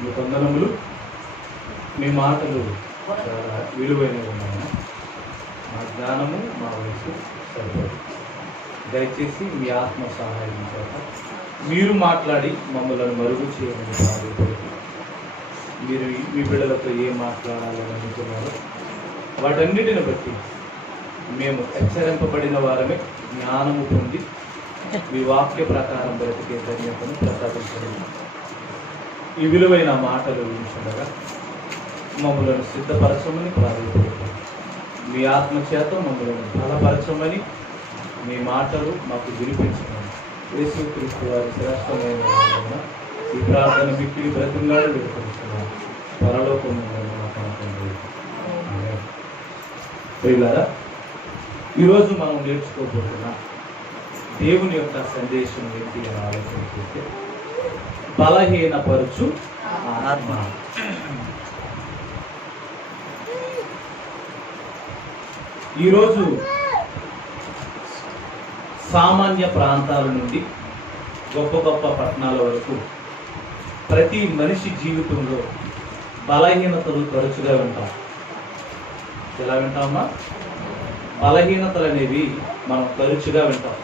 మీ వందనములు, మీ మాటలు చాలా విలువైనవి ఉన్నాయి. మా జ్ఞానము, మా వయసు సరిపడు. దయచేసి మీ ఆత్మ సహాయం చేత మీరు మాట్లాడి మమ్మల్ని మరుగు చేయమని ప్రార్థిస్తున్నాను. మీరు మీ బిడ్డలతో ఏం మాట్లాడాలని అనుకున్నారో వాటన్నిటిని బట్టి మేము హెచ్చరింపబడిన వారమే జ్ఞానము పొంది మీ వాక్య ప్రకారం బ్రతికే ధన్యతను ప్రసాదించండి. ఈ విలువైన మాటలు ఉంచుండగా మమ్మల్ని సిద్ధపరచమని ప్రార్థిస్తున్నాం. మీ ఆత్మ చేత మమ్మల్ని బలపరచమని మీ మాటలు మాకు వినిపించమని యేసుక్రీస్తు వారి శ్రేష్టమైన ఈ ప్రార్థన మిక్కిలి బ్రతిమలాడి విడిపరుస్తున్నాం. పరలోకములో ప్రియులారా, ఈరోజు మనం నేర్చుకోబోతున్న దేవుని యొక్క సందేశం ఏంటి అని ఆలోచన చేస్తే బలహీనపరచు ఆత్మ. ఈరోజు సామాన్య ప్రాంతాల నుండి గొప్ప గొప్ప పట్టణాల వరకు ప్రతి మనిషి జీవితంలో బలహీనతలు తరచుగా వింటాం. ఎలా వింటామా? బలహీనతలు అనేవి మనం తరచుగా వింటాం.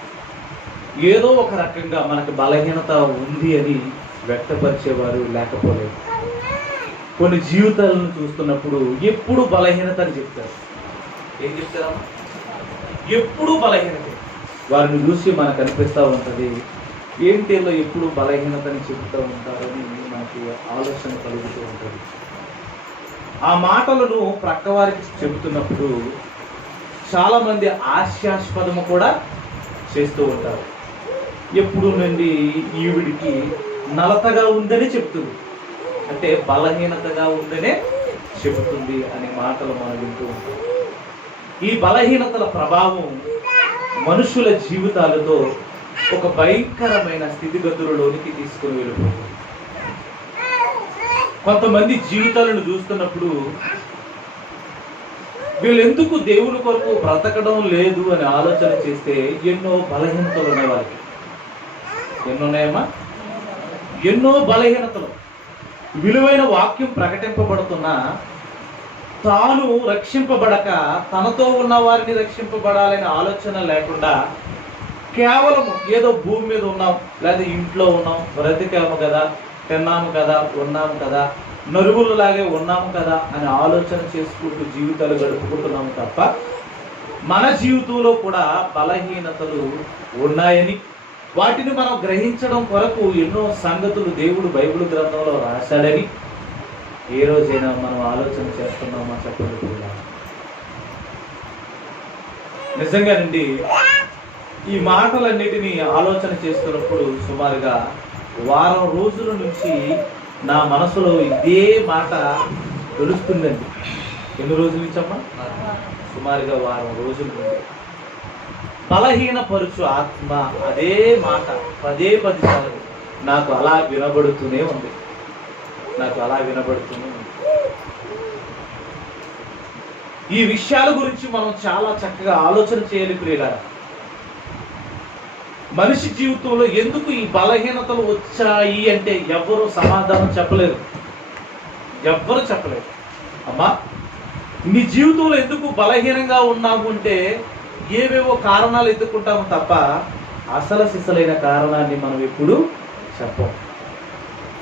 ఏదో ఒక రకంగా మనకు బలహీనత ఉంది అని వ్యక్తపరిచేవారు లేకపోలేదు. కొన్ని జీవితాలను చూస్తున్నప్పుడు ఎప్పుడు బలహీనత అని చెప్తారు. ఏం చెప్తారమ్మా? ఎప్పుడు బలహీనత. వారిని చూసి మనకు అనిపిస్తూ ఉంటుంది, ఏంటిలో ఎప్పుడు బలహీనతని చెబుతూ ఉంటారని నాకు ఆలోచన కలుగుతూ ఉంటుంది. ఆ మాటలను ప్రక్క వారికి చెబుతున్నప్పుడు చాలామంది హాస్యాస్పదము కూడా చేస్తూ ఉంటారు. ఎప్పుడు నుండి ఈవిడికి నలతగా ఉందని చెప్తుంది, అంటే బలహీనతగా ఉందనే చెబుతుంది అనే మాటలు మనం వింటూ ఉంటాం. ఈ బలహీనతల ప్రభావం మనుషుల జీవితాలతో ఒక భయంకరమైన స్థితిగతులలోనికి తీసుకుని వెళ్ళిపోతుంది. కొంతమంది జీవితాలను చూస్తున్నప్పుడు వీళ్ళు ఎందుకు దేవుని కొరకు బ్రతకడం లేదు అని ఆలోచన చేస్తే ఎన్నో బలహీనతలు ఉన్నాయి వాళ్ళకి. ఎన్నో ఉన్నాయమ్మా? ఎన్నో బలహీనతలు. విలువైన వాక్యం ప్రకటింపబడుతున్నా తాను రక్షింపబడక తనతో ఉన్న వారిని రక్షింపబడాలనే ఆలోచన లేకుండా కేవలం ఏదో భూమి మీద ఉన్నాం, లేదా ఇంట్లో ఉన్నాం, బ్రతికాము కదా, తిన్నాము కదా, ఉన్నాము కదా, నరుగులలాగే ఉన్నాము కదా అని ఆలోచన చేసుకుంటూ జీవితాలు గడుపుకుంటున్నాము తప్ప మన జీవితంలో కూడా బలహీనతలు ఉన్నాయని, వాటిని మనం గ్రహించడం కొరకు ఎన్నో సంగతులు దేవుడు బైబిల్ గ్రంథంలో రాశాడని ఏ రోజైనా మనం ఆలోచన చేస్తున్నామా చెప్పండి. నిజంగానండి, ఈ మాటలన్నిటినీ ఆలోచన చేస్తున్నప్పుడు సుమారుగా వారం రోజుల నుంచి నా మనసులో ఇదే మాట తెలుస్తుందండి. ఎన్ని రోజుల నుంచి అమ్మా? సుమారుగా వారం రోజుల నుండి బలహీనపరుచు ఆత్మ అదే మాట పదే సార్లు నాకు అలా వినబడుతూనే ఉంది. ఈ విషయాల గురించి మనం చాలా చక్కగా ఆలోచన చేయాలి ప్రియులారా. మనిషి జీవితంలో ఎందుకు ఈ బలహీనతలు వచ్చాయి అంటే ఎవ్వరూ సమాధానం చెప్పలేరు. అమ్మా, నీ జీవితంలో ఎందుకు బలహీనంగా ఉన్నాము అంటే ఏవేవో కారణాలు ఎత్తుకుంటాము తప్ప అసలు సిసలైన కారణాన్ని మనం ఎప్పుడు చెప్పం.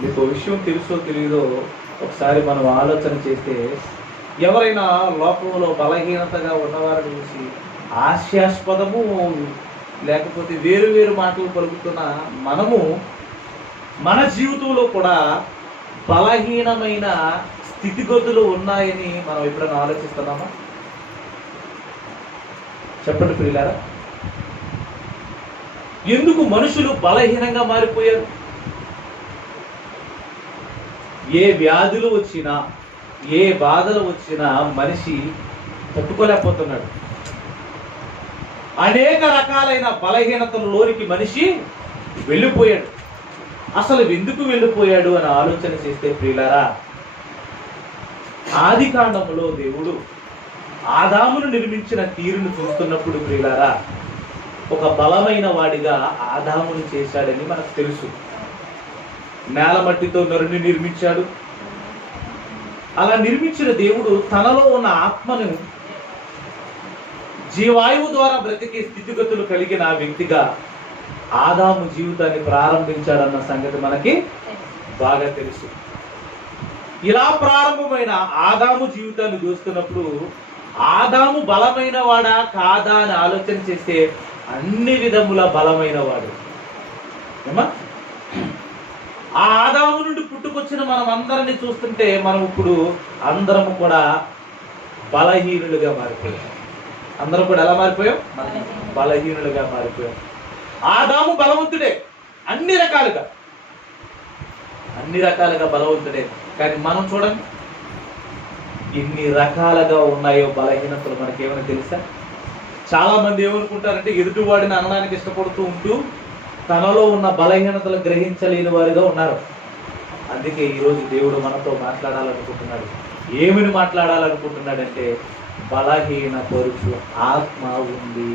మీకు విషయం తెలుసో తెలియదో ఒకసారి మనం ఆలోచన చేస్తే ఎవరైనా లోకంలో బలహీనతగా ఉన్నవారిని చూసి హాస్యాస్పదము లేకపోతే వేరు మాటలు పలుకుతున్న మనము మన జీవితంలో కూడా బలహీనమైన స్థితిగతులు ఉన్నాయని మనం ఎప్పుడైనా ఆలోచిస్తున్నామా? చెప్పండి ప్రియులారా. ఎందుకు మనుషులు బలహీనంగా మారిపోయారు? ఏ వ్యాధులు వచ్చినా, ఏ బాధలు వచ్చినా మనిషి తట్టుకోలేకపోతున్నాడు. అనేక రకాలైన బలహీనతలలోనికి మనిషి వెళ్ళిపోయాడు. అసలు ఎందుకు వెళ్ళిపోయాడు అని ఆలోచన చేస్తే ప్రియులారా, ఆది కాండములో దేవుడు ఆదామును నిర్మించిన తీరును చూస్తున్నప్పుడు ప్రియులారా, ఒక బలమైన వాడిగా ఆదామును చేశాడని మనకు తెలుసు. నేల మట్టితో నరుని నిర్మించాడు. అలా నిర్మించిన దేవుడు తనలో ఉన్న ఆత్మను జీవాయువు ద్వారా బ్రతికే స్థితిగతులు కలిగిన వ్యక్తిగా ఆదాము జీవితాన్ని ప్రారంభించాడన్న సంగతి మనకి బాగా తెలుసు. ఇలా ప్రారంభమైన ఆదాము జీవితాన్ని చూస్తున్నప్పుడు ఆదాము బలమైన వాడా కాదా అని ఆలోచన చేస్తే అన్ని విధముల బలమైన వాడు. ఏమా, ఆ ఆదాము నుండి పుట్టుకొచ్చిన మనం అందరినీ చూస్తుంటే మనం ఇప్పుడు అందరము కూడా బలహీనులుగా మారిపోయాం. అందరం కూడా ఎలా మారిపోయాం? బలహీనులుగా మారిపోయాం. ఆదాము బలవంతుడే, అన్ని రకాలుగా బలవంతుడే. కానీ మనం చూడండి, ఎన్ని రకాలుగా ఉన్నాయో బలహీనతలు. మనకేమైనా తెలుసా? చాలా మంది ఏమనుకుంటారంటే ఎదుటివాడిని అనడానికి ఇష్టపడుతూ ఉంటూ తనలో ఉన్న బలహీనతలు గ్రహించలేని వారిగా ఉన్నారు. అందుకే ఈరోజు దేవుడు మనతో మాట్లాడాలనుకుంటున్నాడు. ఏమని మాట్లాడాలనుకుంటున్నాడంటే, బలహీన పరుచు ఆత్మ ఉంది.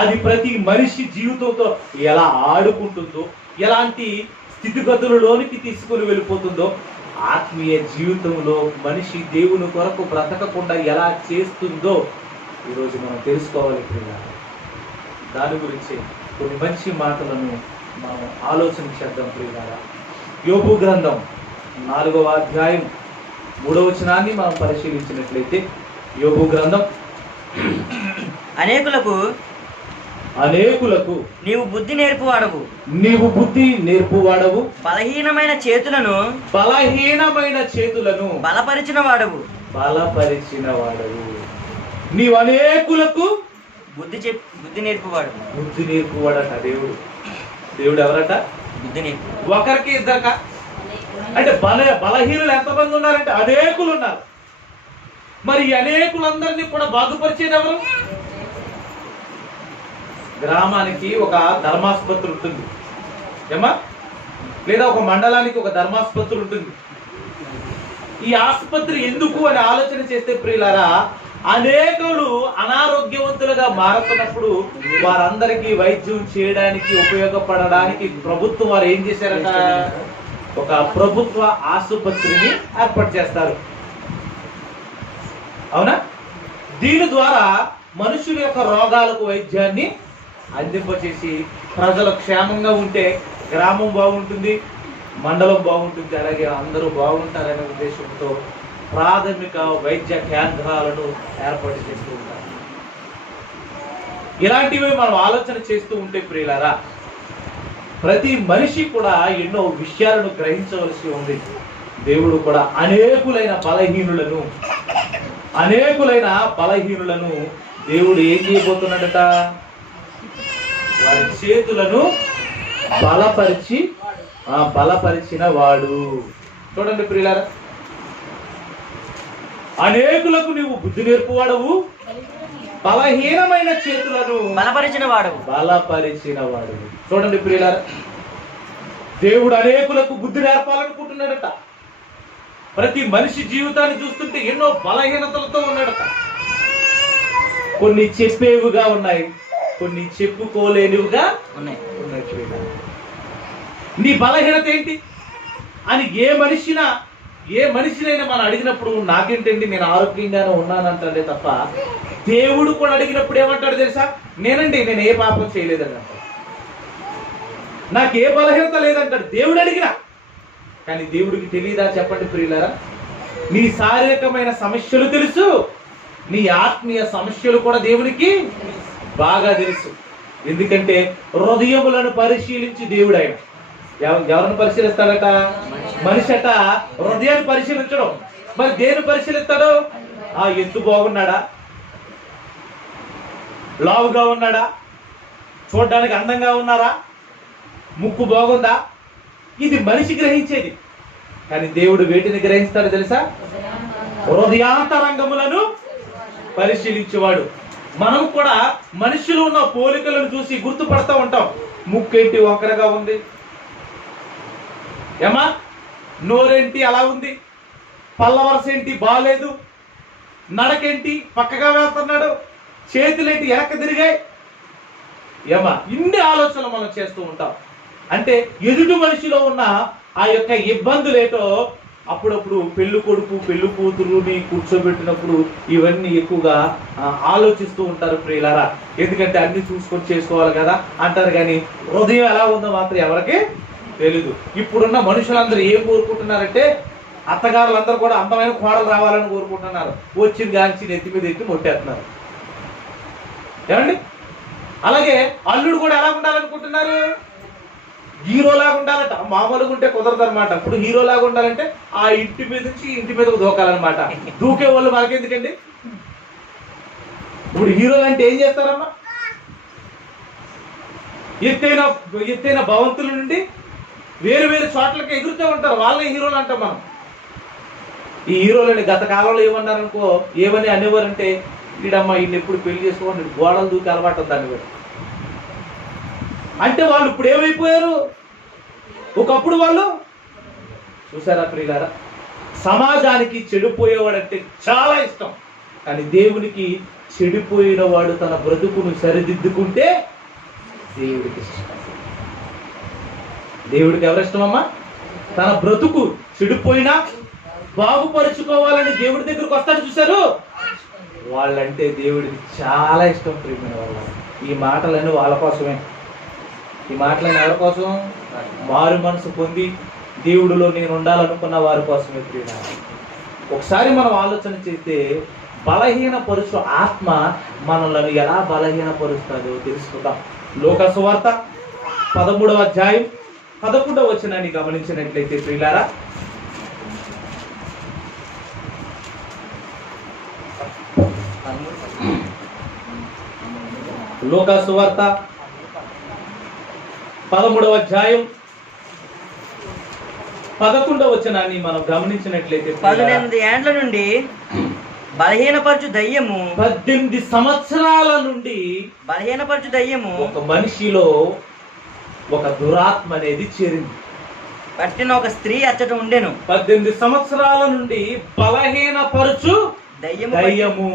అది ప్రతి మనిషి జీవితంతో ఎలా ఆడుకుంటుందో, ఎలాంటి స్థితిగతులలోనికి తీసుకుని వెళ్ళిపోతుందో, ఆత్మీయ జీవితంలో మనిషి దేవుని కొరకు బ్రతకకుండా ఎలా చేస్తుందో ఈరోజు మనం తెలుసుకోవాలి. దాని గురించి కొన్ని మంచి మాటలను మనం ఆలోచన చేద్దాం. ప్రియులారా, యోబు గ్రంథం 4వ అధ్యాయం 3వ వచనాన్ని మనం పరిశీలించినట్లయితే, యోబు గ్రంథం, అనేకులకు నీవు బుద్ధి నేర్పువాడవు, బలహీనమైన చేతులను బలపరిచిన వాడవు. నీవు అనేకులకు బుద్ధి నేర్పువాడు. బుద్ధి నేర్పువాడట దేవుడు. దేవుడు ఎవరట? బుద్ధి నేర్పు. ఒకరికి ఇద్దరక అంటే బలహీనులు ఎంతమంది ఉన్నారంటే అనేకులు ఉన్నారు. మరి ఈ అనేకులందరినీ కూడా బాగుపరిచేది ఎవరు? గ్రామానికి ఒక ధర్మాసుపత్రి ఉంటుంది ఏమా, లేదా ఒక మండలానికి ఒక ధర్మాసుపత్రి ఉంటుంది. ఈ ఆసుపత్రి ఎందుకు అని ఆలోచన చేస్తే ప్రియులారా, అనేకులు అనారోగ్యవంతులుగా మారుతున్నప్పుడు వారందరికీ వైద్యం చేయడానికి ఉపయోగపడడానికి ప్రభుత్వం వారు ఏం చేశారట? ఒక ప్రభుత్వ ఆసుపత్రిని ఏర్పాటు చేస్తారు. అవునా? దీని ద్వారా మనుషుల యొక్క రోగాలకు వైద్యాన్ని అందింపచేసి ప్రజలు క్షేమంగా ఉంటే గ్రామం బాగుంటుంది, మండలం బాగుంటుంది, అలాగే అందరూ బాగుంటారనే ఉద్దేశంతో ప్రాథమిక వైద్య కేంద్రాలను ఏర్పాటు చేస్తూ ఉంటారు. ఇలాంటివి మనం ఆలోచన చేస్తూ ఉంటే ప్రియులారా, ప్రతి మనిషి కూడా ఎన్నో విషయాలను గ్రహించవలసి ఉంది. దేవుడు కూడా అనేకులైన బలహీనులను దేవుడు ఏం చేయబోతున్నాడట? వారి చేతులను బలపరిచిన వాడు. చూడండి ప్రియులారా, అనేకులకు నీవు బుద్ధి నేర్పువాడవు, బలహీనమైన చేతులను బలపరిచిన వాడు. చూడండి ప్రియులారా, దేవుడు అనేకులకు బుద్ధి నేర్పాలనుకుంటున్నాడట. ప్రతి మనిషి జీవితాన్ని చూస్తుంటే ఎన్నో బలహీనతలతో ఉన్నాడట. కొన్ని చెప్పేవిగా ఉన్నాయి, కొన్ని చెప్పుకోలేనివిగా ఉన్నాయి. నీ బలహీనత ఏంటి అని ఏ మనిషినైనా మనం అడిగినప్పుడు నాకేంటండి, నేను ఆరోగ్యంగానే ఉన్నానంటాడే తప్ప, దేవుడు కూడా అడిగినప్పుడు ఏమంటాడు తెలుసా? నేను ఏ పాపం చేయలేదని అంటాడు. నాకు ఏ బలహీనత లేదంటాడు దేవుడు అడిగినా. కానీ దేవుడికి తెలియదా? చెప్పండి ప్రియులారా, నీ శారీరకమైన సమస్యలు తెలుసు, నీ ఆత్మీయ సమస్యలు కూడా దేవునికి బాగా తెలుసు. ఎందుకంటే హృదయములను పరిశీలించి దేవుడు ఆయన ఎవరిని పరిశీలిస్తాడట? మనిషి అట హృదయాన్ని పరిశీలించడం. మరి దేని పరిశీలిస్తాడు? ఎత్తు బాగున్నాడా, లావుగా ఉన్నాడా, చూడడానికి అందంగా ఉన్నారా, ముక్కు బాగుందా, ఇది మనిషి గ్రహించేది. కానీ దేవుడు వేటిని గ్రహిస్తాడు తెలుసా? హృదయాంతరంగములను పరిశీలించేవాడు. మనం కూడా మనుషులు ఉన్న పోలికలను చూసి గుర్తుపడుతూ ఉంటాం. ముక్కేంటి వంకరగా ఉంది, ఏమా నోరేంటి అలా ఉంది, పళ్ళ వరస ఏంటి బాగాలేదు, నడకేంటి పక్కగా వెళ్తున్నాడు, చేతులేంటి వెనక్కి తిరిగాయి, ఏమా ఇన్ని ఆలోచనలు మనం చేస్తూ ఉంటాం. అంటే ఎదుటి మనిషిలో ఉన్న ఆ యొక్క ఇబ్బందులేటో అప్పుడప్పుడు పెళ్లి కొడుకు పెళ్లి కూతురుని కూర్చోబెట్టినప్పుడు ఇవన్నీ ఎక్కువగా ఆలోచిస్తూ ఉంటారు ప్రియులారా. ఎందుకంటే అన్ని చూసుకొని చేసుకోవాలి కదా అంటారు, కానీ హృదయం ఎలా ఉందో మాత్రం ఎవరికి తెలీదు. ఇప్పుడున్న మనుషులందరూ ఏం కోరుకుంటున్నారంటే అత్తగారులందరూ కూడా అందమైన కోడలు రావాలని కోరుకుంటున్నారు. వచ్చిన గాంచి నెత్తి మీద ఎత్తి మొట్టేస్తున్నారు. ఏమండి? అలాగే అల్లుడు కూడా ఎలా ఉండాలనుకుంటున్నారు? హీరోలాగా ఉండాలంట. మామూలుగా ఉంటే కుదరదు అనమాట. ఇప్పుడు హీరోలాగా ఉండాలంటే ఆ ఇంటి మీద నుంచి ఇంటి మీదకు దూకాలన్నమాట. దూకే వాళ్ళు మనకెందుకండి? ఇప్పుడు హీరోలు అంటే ఏం చేస్తారమ్మా? ఎత్తైన భవంతుల నుండి వేరు వేరు చోట్లకి ఎగురుతూ ఉంటారు. వాళ్ళే హీరోలు అంటాం మనం. ఈ హీరోలని గత కాలంలో ఏమన్నారనుకో, ఏమని అనేవారంటే వీడమ్మా ఈయన ఎప్పుడు పెళ్లి చేసుకోండి గోడలు దూకి అలవాటు అనేవారు. అంటే వాళ్ళు ఇప్పుడు ఏమైపోయారు? ఒకప్పుడు వాళ్ళు చూసారా ప్రియులారా, సమాజానికి చెడిపోయేవాడంటే చాలా ఇష్టం. కానీ దేవునికి చెడిపోయిన వాడు తన బ్రతుకును సరిదిద్దుకుంటే దేవుడికి ఇష్టం. దేవుడికి ఎవరిష్టమమ్మా? తన బ్రతుకు చెడిపోయినా బాగుపరుచుకోవాలని దేవుడి దగ్గరకు వస్తాడు చూశారు, వాళ్ళంటే దేవుడికి చాలా ఇష్టం. ప్రియమైన వాళ్ళ ఈ మాటలన్నీ వాళ్ళ కోసమే. ఈ మాటలన్నీ ఎవరి కోసం? మారు మనసు పొంది దేవుడిలో నేను ఉండాలనుకున్న వారి కోసమే. ప్రియుల ఒకసారి మనం ఆలోచన చేస్తే బలహీన పరుచు ఆత్మ మనల్ని ఎలా బలహీనపరుస్తుందో తెలుసుకుందాం. లూకా సువార్త 13వ అధ్యాయం 11వ వచనాన్ని గమనించినట్లయితే ప్రియులారా, లూకా సువార్త 13వ అధ్యాయం 11వ వచనాన్ని మనం గమనించినట్లయితే 18 ఏండ్ల నుండి బలహీనపరచు దయ్యము 18 సంవత్సరాల నుండి బలహీనపరచు దయ్యము ఒక మనిషిలో ఒక దురాత్మ అనేది చేరింది. పట్టిన ఒక స్త్రీ అచ్చట ఉండెను. 18 సంవత్సరాల నుండి బలహీనపరచు దయ్యము.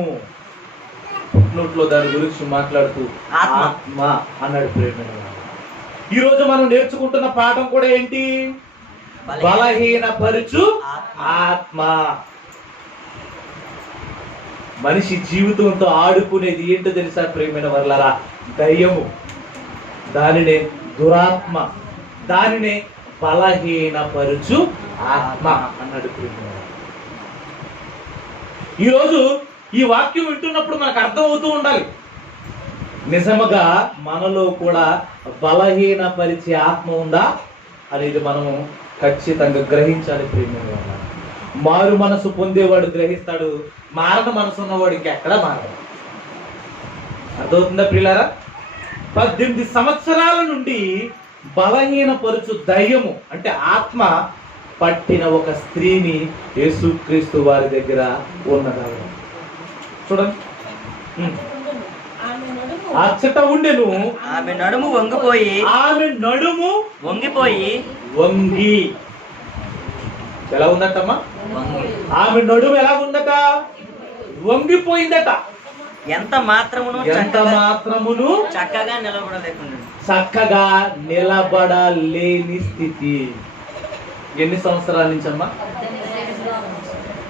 నోట్లో దాని గురించి మాట్లాడుతూ ఆత్మ అన్నాడు. ప్రేమ ఈరోజు మనం నేర్చుకుంటున్న పాఠం కూడా ఏంటి? బలహీనపరచు ఆత్మ. మనిషి జీవితంతో ఆడుకునేది ఏంటో తెలుసా ప్రియమైన వర్లరా? దయ్యము. దానినే దురాత్మ, దానినే బలహీనపరచు ఆత్మ అన్నాడు ప్రియమైన. ఈరోజు ఈ వాక్యం వింటున్నప్పుడు మనకు అర్థం అవుతూ ఉండాలి, నిజముగా మనలో కూడా బలహీనపరిచే ఆత్మ ఉందా అనేది మనము ఖచ్చితంగా గ్రహించాలి ప్రియమైన. మారు మనసు పొందేవాడు గ్రహిస్తాడు, మారణ మనసు ఉన్నవాడు ఇంకెక్కడా మారడు. అర్థమవుతుందా ప్రియులారా? 18 సంవత్సరాల నుండి బలహీనపరుచు దయ్యము అంటే ఆత్మ పట్టిన ఒక స్త్రీని యేసుక్రీస్తు వారి దగ్గర ఉన్నదాడు. చూడండి, అచ్చట ఉండెను. ఆమె నడుము వంగిపోయి వంగి ఎలా ఉందటమ్మా? ఆమె నడుము ఎలా ఉందట? వంగిపోయిందట. ఎంత మాత్రమును చక్కగా నిలబడలేని స్థితి. ఎన్ని సంవత్సరాల నుంచి అమ్మా?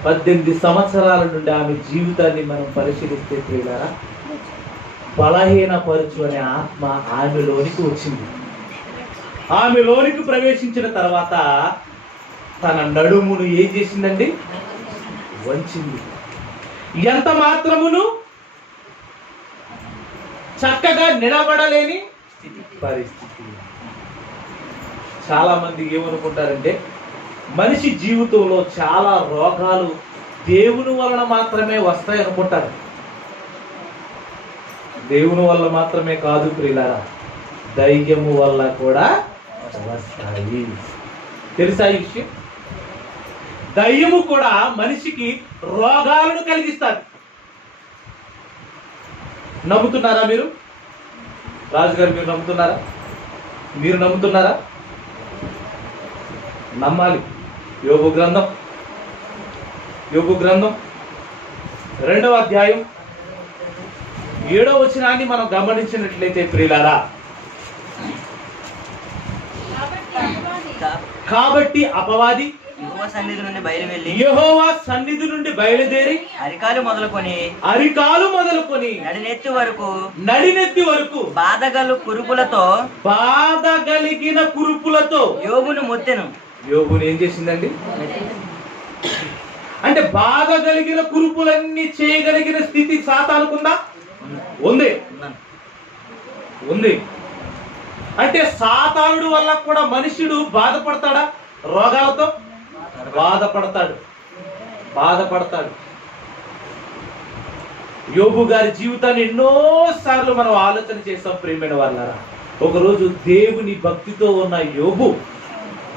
18 సంవత్సరాల నుండి ఆమె జీవితాన్ని మనం పరిశీలిస్తే ప్రియులారా, బలహీనపరచు అనే ఆత్మ ఆమెలోనికి వచ్చింది. ఆమెలోనికి ప్రవేశించిన తర్వాత తన నడుమును ఏం చేసిందండి? వంచింది. ఎంత మాత్రమును చక్కగా నిలబడలేని పరిస్థితి. చాలా మంది ఏమనుకుంటారంటే మనిషి జీవితంలో చాలా రోగాలు దేవుని వలన మాత్రమే వస్తాయి అనుకుంటారు. దేవుని వల్ల మాత్రమే కాదు ప్రియులారా, దయ్యము వల్ల కూడా వస్తాయి. తెలుసా ఈ విషయం? దయ్యము కూడా మనిషికి రోగాలను కలిగిస్తారు. నమ్ముతున్నారా మీరు? రాజుగారు మీరు నమ్ముతున్నారా? మీరు నమ్ముతున్నారా? నమ్మాలి. యోబు గ్రంథం 2వ అధ్యాయం 7వ వచనాన్ని మనం గమనించినట్లయితే ప్రియులారా, కాబట్టి అపవాది యెహోవా సన్నిధి నుండి బయలువెళ్ళి యెహోవా సన్నిధి నుండి బయలుదేరి అరికాలు మొదలుకొని నడినెత్తి వరకు బాధగలు కురుపులతో బాధ కలిగిన కురుపులతో యోబును మొత్తెను. యోబుని ఏం చేసిందండి? అంటే బాధ కలిగిన కురుపులన్నీ చేయగలిగిన స్థితి సాతానుకుందా? ఉంది. అంటే సాతానుడు వల్ల కూడా మనుషుడు బాధపడతాడా? రోగాలతో బాధపడతాడు. యోబు గారి జీవితాన్ని ఎన్నోసార్లు మనం ఆలోచన చేస్తాం ప్రియమైన వాళ్ళారా. ఒకరోజు దేవుని భక్తితో ఉన్న యోబు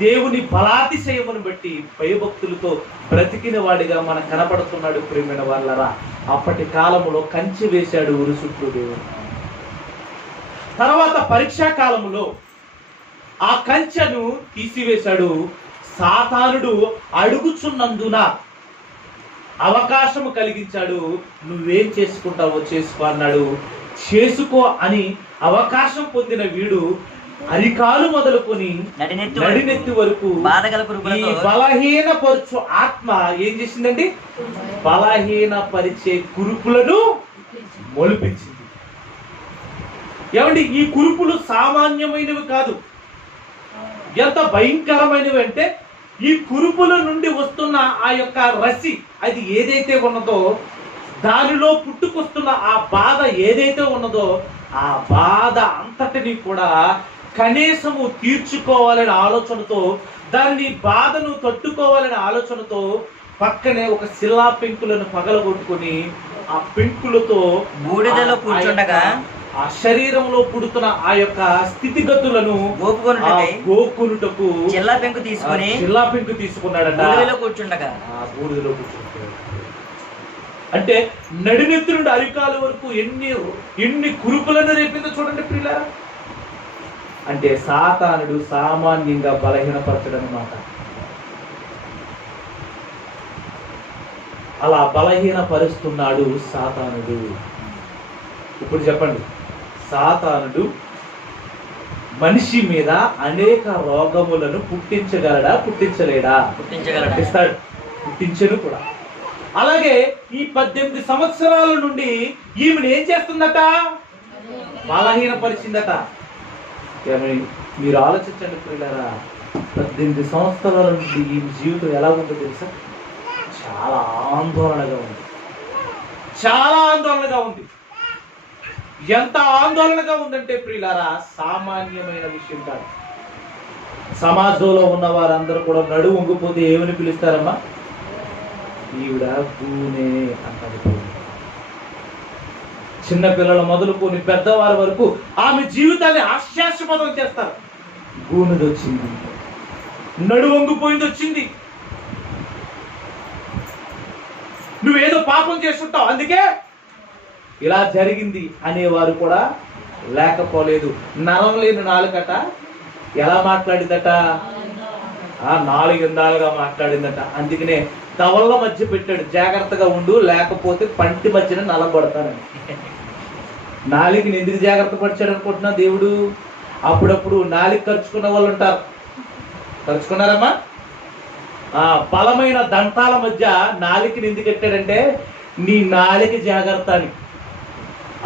దేవుని బలాతిశయమును బట్టి భయభక్తులతో బ్రతికిన వాడిగా మనకు కనపడుతున్నాడు ప్రియమైన వాళ్ళారా. అప్పటి కాలంలో కంచె వేశాడు ఊరు చుట్టూ దేవుడు. తర్వాత పరీక్షా కాలములో ఆ కంచెను తీసివేశాడు. సాతానుడు అడుగుచున్నందున అవకాశము కలిగించాడు. నువ్వేం చేసుకుంటావో చేసుకో అన్నాడు. చేసుకో అని అవకాశం పొందిన వీడు అరికాలు మొదలుకొని నడినెత్తి వరకు ఈ బలహీనపరచు ఆత్మ ఏం చేసిందండి? బలహీనపరిచే కురుపులను మొలిపించింది. ఏమండి, ఈ కురుపులు సామాన్యమైనవి కాదు. ఎంత భయంకరమైనవి అంటే ఈ కురుపుల నుండి వస్తున్న ఆ యొక్క రసి, అది ఏదైతే ఉన్నదో, దానిలో పుట్టుకొస్తున్న ఆ బాధ ఏదైతే ఉన్నదో, ఆ బాధ అంతటిని కూడా కనీసము తీర్చుకోవాలనే ఆలోచనతో, దాన్ని బాధను తట్టుకోవాలనే ఆలోచనతో పక్కనే ఒక శిలా పెంకులను పగలగొట్టుకొని ఆ పెంకులతో బూడిదలో కూర్చుండగా ఆ శరీరంలో పుడుతున్న ఆ యొక్క స్థితిగతులను గోకునుటకు చిల్లా పెంకు తీసుకున్నాడట. కూర్చుండగా బూడిదలో కూర్చుంటాడు. అంటే నడినెత్తి నుండి అరికాలు వరకు ఎన్ని కురుపులను రేపిందో చూడండి ప్రియులారా. అంటే సాతానుడు సామాన్యంగా బలహీనపరచడనమాట. అలా బలహీనపరుస్తున్నాడు సాతానుడు. ఇప్పుడు చెప్పండి, సాతానుడు మనిషి మీద అనేక రోగములను పుట్టించగలడా? పుట్టించలేడా? పుట్టిస్తాడు, పుట్టించను కూడా. అలాగే ఈ 18 సంవత్సరాల నుండి ఈమెను ఏం చేస్తుందట? బలహీనపరిచిందట. మీరు ఆలోచించండి ప్రియులారా, 18 సంవత్సరాల నుండి ఈమె జీవితం ఎలా ఉందో తెలుసా? చాలా ఆందోళనగా ఉంది. ఎంత ఆందోళనగా ఉందంటే ప్రియులారా, సామాన్యమైన విషయం కాదు. సమాజంలో ఉన్న వారందరూ కూడా నడుము వంగిపోతే ఏమని పిలుస్తారమ్మా? ఈవిడ గూనే అంటారు. చిన్నపిల్లలు మొదలుకొని పెద్దవారి వరకు ఆమె జీవితాన్ని హాస్యాస్పదం చేస్తారు. గూనెది వచ్చింది, నడుము వంగిపోయింది వచ్చింది, నువ్వేదో పాపం చేస్తుంటావు అందుకే ఇలా జరిగింది అనేవారు కూడా లేకపోలేదు. నరం లేని నాలుగట ఎలా మాట్లాడిందట? 4 విధాలుగా మాట్లాడిందట. అందుకనే తవళ్ళ మధ్య పెట్టాడు, జాగ్రత్తగా ఉండు లేకపోతే పంటి మధ్యన నలగొడతానని. నాలుగుని ఎందుకు జాగ్రత్త పరిచాడు అనుకుంటున్నా దేవుడు? అప్పుడప్పుడు నాలుగు ఖర్చుకున్న వాళ్ళు ఉంటారు. ఖర్చుకున్నారమ్మా? బలమైన దంతాల మధ్య నాలుగుని ఎందుకు పెట్టాడంటే నీ నాలుగు జాగ్రత్త అని.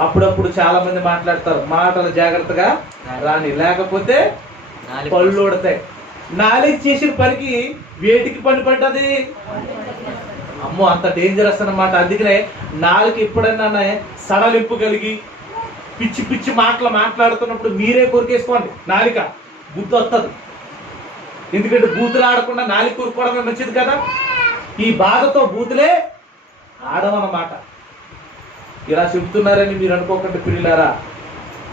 అప్పుడప్పుడు చాలా మంది మాట్లాడతారు, మాటలు జాగ్రత్తగా రాని లేకపోతే పళ్ళు ఊడతాయి. నాలుగు చేసిన పనికి వేటికి పని పడ్డది? అమ్మో, అంత డేంజరస్ అన్నమాట. అందుకనే నాలుగు ఎప్పుడన్నా సడలింపు కలిగి పిచ్చి పిచ్చి మాటలు మాట్లాడుతున్నప్పుడు మీరే కొరికేసుకోండి. నాలిక బుద్ధి వస్తుంది. ఎందుకంటే బూతులు ఆడకుండా నాలుగు కొరుకోవడమే మంచిది కదా. ఈ బాధతో బూతులే ఆడమన్నమాట. ఇలా చెబుతున్నారని మీరు అనుకోకండి పిల్లారా.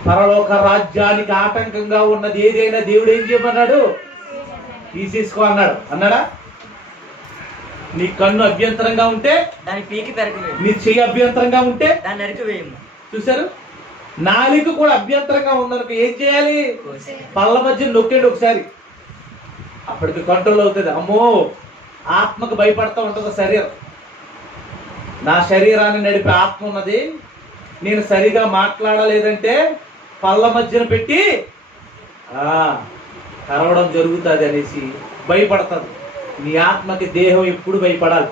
పరలోక రాజ్యానికి ఆటంకంగా ఉన్నది ఏదైనా దేవుడు ఏం చేయమన్నాడు? తీసేసుకో అన్నాడు. అన్నాడా? నీ కన్ను అభ్యంతరంగా ఉంటే దాని పీకి పెరగవేయము, నీ చెయ్యి అభ్యంతరంగా ఉంటే దాన్ని నరికివేయము. చూసారు? నాలుగు కూడా అభ్యంతరంగా ఉందనుకో ఏం చేయాలి? పళ్ళ మధ్య నొక్కండి ఒకసారి, అప్పటికి కంట్రోల్ అవుతుంది. అమ్మో, ఆత్మకు భయపడతా ఉంటుంది శరీరం. నా శరీరాన్ని నడిపే ఆత్మ ఉన్నది, నేను సరిగా మాట్లాడలేదంటే పళ్ళ మధ్యన పెట్టి కరవడం జరుగుతుంది అనేసి భయపడతారు. నీ ఆత్మకి దేహం ఎప్పుడు భయపడాలి.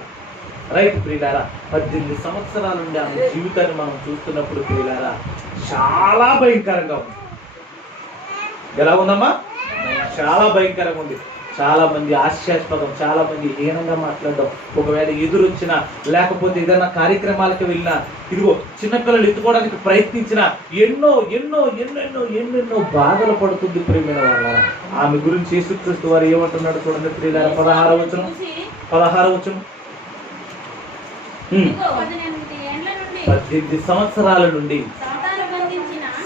రైట్ ప్రియులారా, 18 సంవత్సరాల నుండి ఆమె జీవితాన్ని మనం చూస్తున్నప్పుడు ప్రియులారా చాలా భయంకరంగా ఉంది. ఎలా ఉందమ్మా? చాలా భయంకరంగా ఉంది. చాలా మంది హాస్యాస్పదం, చాలా మంది హీనంగా మాట్లాడడం, ఒకవేళ ఎదురొచ్చినా లేకపోతే ఏదైనా కార్యక్రమాలకు వెళ్ళినా, ఇదిగో చిన్నపిల్లలు ఎత్తుకోవడానికి ప్రయత్నించినా ఎన్నో ఎన్నో ఎన్నెన్నో ఎన్నెన్నో బాధలు పడుతుంది ప్రియమైన వాళ్ళ. ఆమె గురించి యేసుక్రీస్తు వారు ఏమంటున్నాడు చూడండి ప్రియులారా, 16వ వచనం. 16వ వచనం. 18 సంవత్సరాల నుండి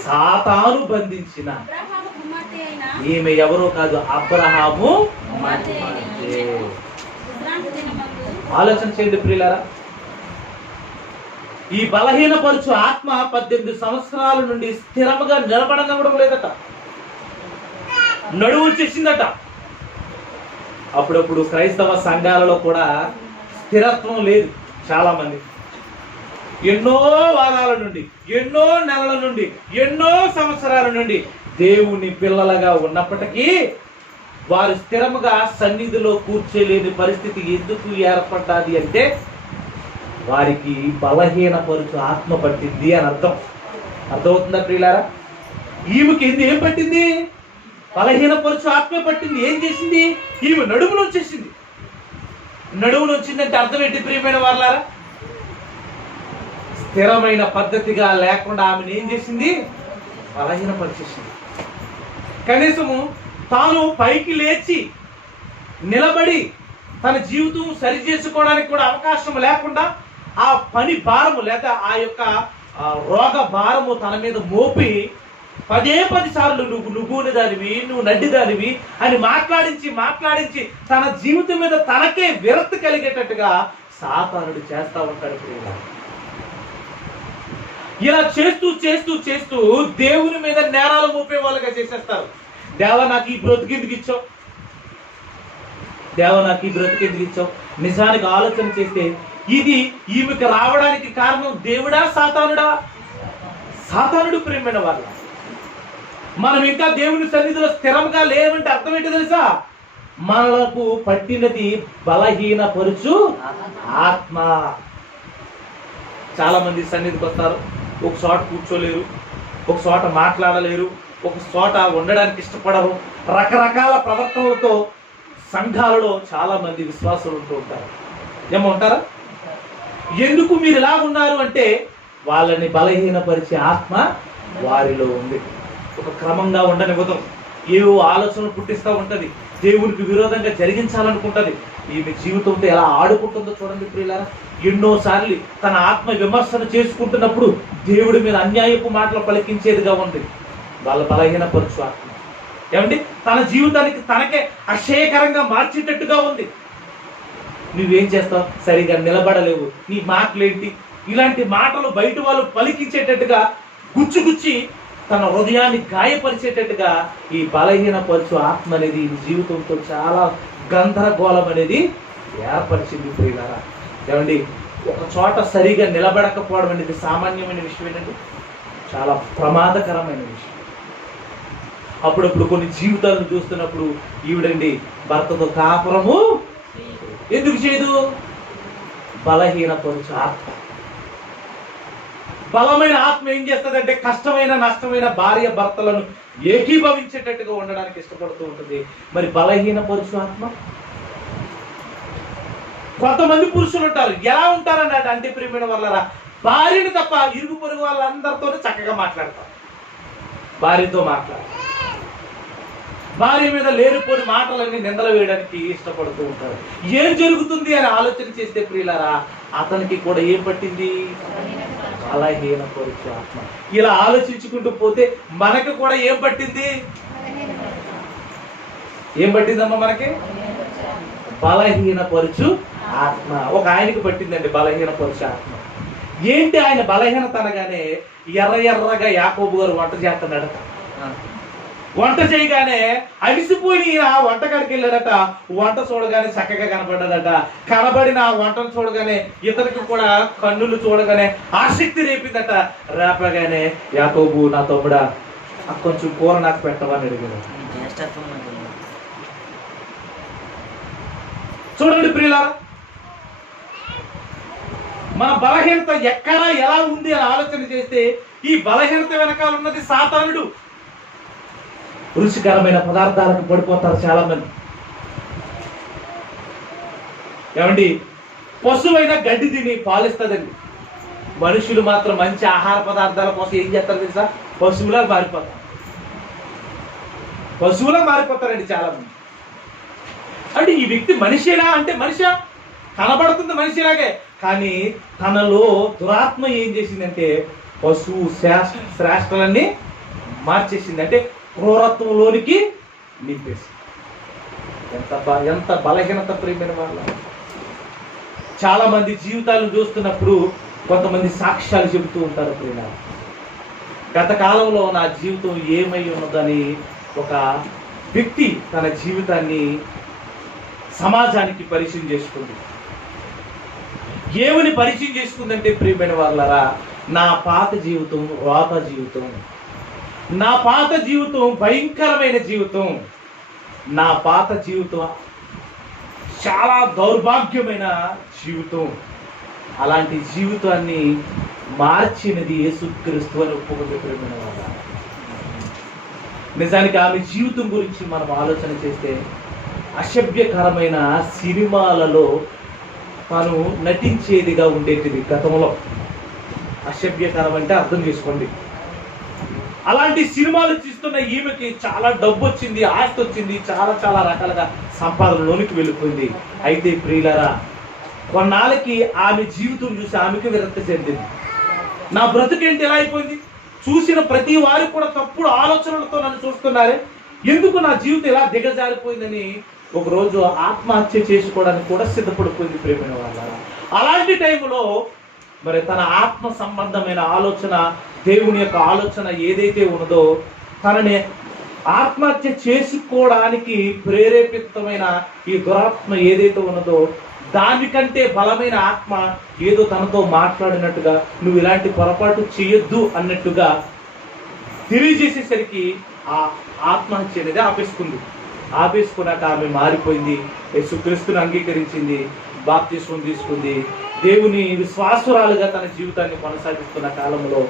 సాతాను బంధించిన ఈమె ఎవరో కాదు, అబ్రహాము కుమార్తె. ఆలోచన చేయండి ప్రియులారా, ఈ బలహీనపరచు ఆత్మ 18 సంవత్సరాల నుండి స్థిరముగా నిలబడనివ్వడం లేదట, నడువు చేసిందట. అప్పుడప్పుడు క్రైస్తవ సంఘాలలో కూడా స్థిరత్వం లేదు. చాలా మంది ఎన్నో వారాల నుండి, ఎన్నో నెలల నుండి, ఎన్నో సంవత్సరాల నుండి దేవుని పిల్లలుగా ఉన్నప్పటికీ వారు స్థిరముగా సన్నిధిలో కూర్చోలేని పరిస్థితి ఎందుకు ఏర్పడ్డాది అంటే వారికి బలహీనపరుచు ఆత్మ పట్టింది అని అర్థం. అర్థమవుతుందా ప్రియులారా? ఈమెకి ఏం పట్టింది? బలహీనపరుచు ఆత్మ పట్టింది. ఏం చేసింది? ఈమె నడుమును వచ్చేసింది. నడుమును వచ్చిందంటే అర్థం ఏంటి ప్రియమైన వాళ్ళారా? స్థిరమైన పద్ధతిగా లేకుండా ఆమెను ఏం చేసింది? బలహీనపరిచేసింది. కనీసము తాను పైకి లేచి నిలబడి తన జీవితం సరి చేసుకోవడానికి కూడా అవకాశం లేకుండా ఆ పని భారము లేదా ఆ యొక్క రోగ భారము తన మీద మోపి 10 సార్లు నువ్వు దానివి, నువ్వు నడ్డి దానివి అని మాట్లాడించి తన జీవితం మీద తనకే విరక్తి కలిగేటట్టుగా సాతానుడు చేస్తా ఉంటాడు ప్రియులారా. ఇలా చేస్తూ చేస్తూ చేస్తూ దేవుని మీద నేరాలు మోపే వాళ్ళుగా చేసేస్తారు. దేవా నాకు ఈ బ్రతికెందుకు ఇచ్చావు, దేవా నాకు ఈ బ్రతికెందుకు ఇచ్చావు. నిజానికి ఆలోచన చేస్తే ఇది ఈమెకు రావడానికి కారణం దేవుడా సాతానుడా? సాతానుడు ప్రేమైన వాళ్ళ. మనం ఇంకా దేవుని సన్నిధిలో స్థిరంగా లేవంటే అర్థం ఏంటో తెలుసా? మనకు పట్టినది బలహీనపరుచు ఆత్మ. చాలా మంది సన్నిధికి వస్తారు, ఒక చోట కూర్చోలేరు, ఒక చోట మాట్లాడలేరు, ఒక చోట ఉండడానికి ఇష్టపడరు. రకరకాల ప్రవర్తనలతో సంఘాలలో చాలా మంది విశ్వాసులు ఉంటూ ఉంటారు. ఏమో ఉంటారా? ఎందుకు మీరు ఇలా ఉన్నారు అంటే వాళ్ళని బలహీనపరిచే ఆత్మ వారిలో ఉంది. ఒక క్రమంగా ఉండనివ్వదు, ఏవో ఆలోచనలు పుట్టిస్తూ ఉంటుంది, దేవునికి విరోధంగా జరిగించాలనుకుంటుంది. ఈమె జీవితంతో ఎలా ఆడుకుంటుందో చూడండి ప్రియులారా. ఎన్నోసార్లు తన ఆత్మ విమర్శన చేసుకుంటున్నప్పుడు దేవుడి మీద అన్యాయపు మాటలు పలికించేదిగా ఉంది వాళ్ళ బలహీనపరుచు ఆత్మ. ఏమండి, తన జీవితానికి తనకే అక్షయకరంగా మార్చేటట్టుగా ఉంది. నువ్వేం చేస్తావు? సరిగా నిలబడలేవు, నీ మాటలేంటి? ఇలాంటి మాటలు బయట వాళ్ళు పలికించేటట్టుగా గుచ్చి తన హృదయాన్ని గాయపరిచేటట్టుగా ఈ బలహీనపరుచు ఆత్మ అనేది ఈ జీవితంతో చాలా గందరగోళం అనేది ఏర్పరిచింది ప్రియులారా. ఏమండి, ఒక చోట సరిగా నిలబడకపోవడం అనేది సామాన్యమైన విషయమేనండి, చాలా ప్రమాదకరమైన విషయం. అప్పుడప్పుడు కొన్ని జీవితాలను చూస్తున్నప్పుడు ఈవిడండి భర్తతో కాపురము ఎందుకు చేయదు? బలహీనపరుచు ఆత్మ. బలమైన ఆత్మ ఏం చేస్తుందంటే కష్టమైన నష్టమైన భార్య భర్తలను ఏకీభవించేటట్టుగా ఉండడానికి ఇష్టపడుతూ ఉంటుంది. మరి బలహీనపరుచు ఆత్మ, కొంతమంది పురుషులు ఉంటారు, ఎలా ఉంటారన్నట్టు అంటే ప్రియమైన వాళ్ళరా, భార్యను తప్ప ఇరుగు పొరుగు వాళ్ళందరితో చక్కగా మాట్లాడతారు. భార్యతో మాట్లాడతారు, భార్య మీద లేనిపోని మాటలన్నీ నిందలు వేయడానికి ఇష్టపడుతూ ఉంటారు. ఏం జరుగుతుంది అని ఆలోచన చేస్తే ప్రియులారా, అతనికి కూడా ఏం పట్టింది? బలహీనపరుచు ఆత్మ. ఇలా ఆలోచించుకుంటూ పోతే మనకు కూడా ఏం పట్టింది? ఏం పట్టిందమ్మా మనకి? బలహీనపరుచు ఆత్మ. ఒక ఆయనకి పట్టిందండి బలహీనపరుచు ఆత్మ. ఏంటి ఆయన బలహీనత అనగానే ఎర్రగా యాకోబు గారు వంట చేస్తున్నాడట. వంట చేయగానే అలిసిపోయిన ఈయన వంటకాడికి వెళ్ళాడట. వంట చూడగానే చక్కగా కనపడ్డదట. కనబడిన వంటను చూడగానే ఇతనికి కూడా కన్నులు చూడగానే ఆసక్తి రేపిందట. రేపగానే యాకోబు, నా తమ్ముడా కొంచెం కూర నాకు పెట్టవని అడిగాడు. చూడండి ప్రియులారా, మన బలహీనత ఎక్కడ ఎలా ఉంది అని ఆలోచన చేస్తే ఈ బలహీనత వెనకాల ఉన్నది సాతానుడు. రుచికరమైన పదార్థాలకు పడిపోతారు చాలా మంది. ఏమండి, పశువైన గడ్డి తిని పాలిస్తుందండి. మనుషులు మాత్రం మంచి ఆహార పదార్థాల కోసం ఏం చేస్తారు తెలుసా? పశువులా మారిపోతారు. పశువులా మారిపోతారండి చాలా మంది. అంటే ఈ వ్యక్తి మనిషేనా అంటే మనిషా, కనబడుతుంది మనిషిలాగే, కానీ తనలో దురాత్మ ఏం చేసిందంటే పశువు శ్రేష్టలన్నీ మార్చేసింది. అంటే క్రూరత్వంలోనికి నింపేసింది. ఎంత బలహీనత ప్రియమైన వాళ్ళ. చాలా మంది జీవితాలు చూస్తున్నప్పుడు కొంతమంది సాక్ష్యాలు చెబుతూ ఉంటారు. ప్రియ, గత కాలంలో నా జీవితం ఏమై ఉన్నదని ఒక వ్యక్తి తన జీవితాన్ని సమాజానికి పరిచయం చేసుకుంది. ఏమని పరిచయం చేసుకుందంటే ప్రియమైన వాళ్ళరా, నా పాత జీవితం రోత జీవితం, నా పాత జీవితం భయంకరమైన జీవితం, నా పాత జీవితం చాలా దౌర్భాగ్యమైన జీవితం, అలాంటి జీవితాన్ని మార్చినది యేసుక్రీస్తు అని ఒప్పుకుంటే ప్రియమైన వాళ్ళ. నిజానికి ఆమె జీవితం గురించి మనం ఆలోచన చేస్తే అసభ్యకరమైన సినిమాలలో తాను నటించేదిగా ఉండేటిది గతంలో. అసభ్యకరం అంటే అర్థం చేసుకోండి. అలాంటి సినిమాలు తీస్తున్న ఈమెకి చాలా డబ్బు వచ్చింది, ఆస్తి వచ్చింది, చాలా చాలా రకాలుగా సంపాదనలోనికి వెళ్ళిపోయింది. అయితే ప్రియులారా, కొన్నాళ్ళకి ఆమె జీవితం చూసి ఆమెకి విరక్తి చెందింది. నా బ్రతుకేంటి ఎలా అయిపోయింది? చూసిన ప్రతి వారు కూడా తప్పుడు ఆలోచనలతో నన్ను చూస్తున్నారే, ఎందుకు నా జీవితం ఇలా దిగజారిపోయిందని ఒకరోజు ఆత్మహత్య చేసుకోవడానికి కూడా సిద్ధపడిపోయింది ప్రేమైన వాళ్ళ. అలాంటి టైంలో మరి తన ఆత్మ సంబంధమైన ఆలోచన, దేవుని యొక్క ఆలోచన ఏదైతే ఉన్నదో, తనని ఆత్మహత్య చేసుకోవడానికి ప్రేరేపితమైన ఈ దురాత్మ ఏదైతే ఉన్నదో, దానికంటే బలమైన ఆత్మ ఏదో తనతో మాట్లాడినట్టుగా, నువ్వు ఇలాంటి పొరపాటు చేయొద్దు అన్నట్టుగా తెలియజేసేసరికి ఆ ఆత్మహత్య అనేది ఆపేసుకున్నాక ఆమె మారిపోయింది. యేసుక్రీస్తుని అంగీకరించింది, బాప్తిస్మం తీసుకుంది, దేవుని విశ్వాసురాలుగా తన జీవితాన్ని కొనసాగిస్తున్న కాలంలో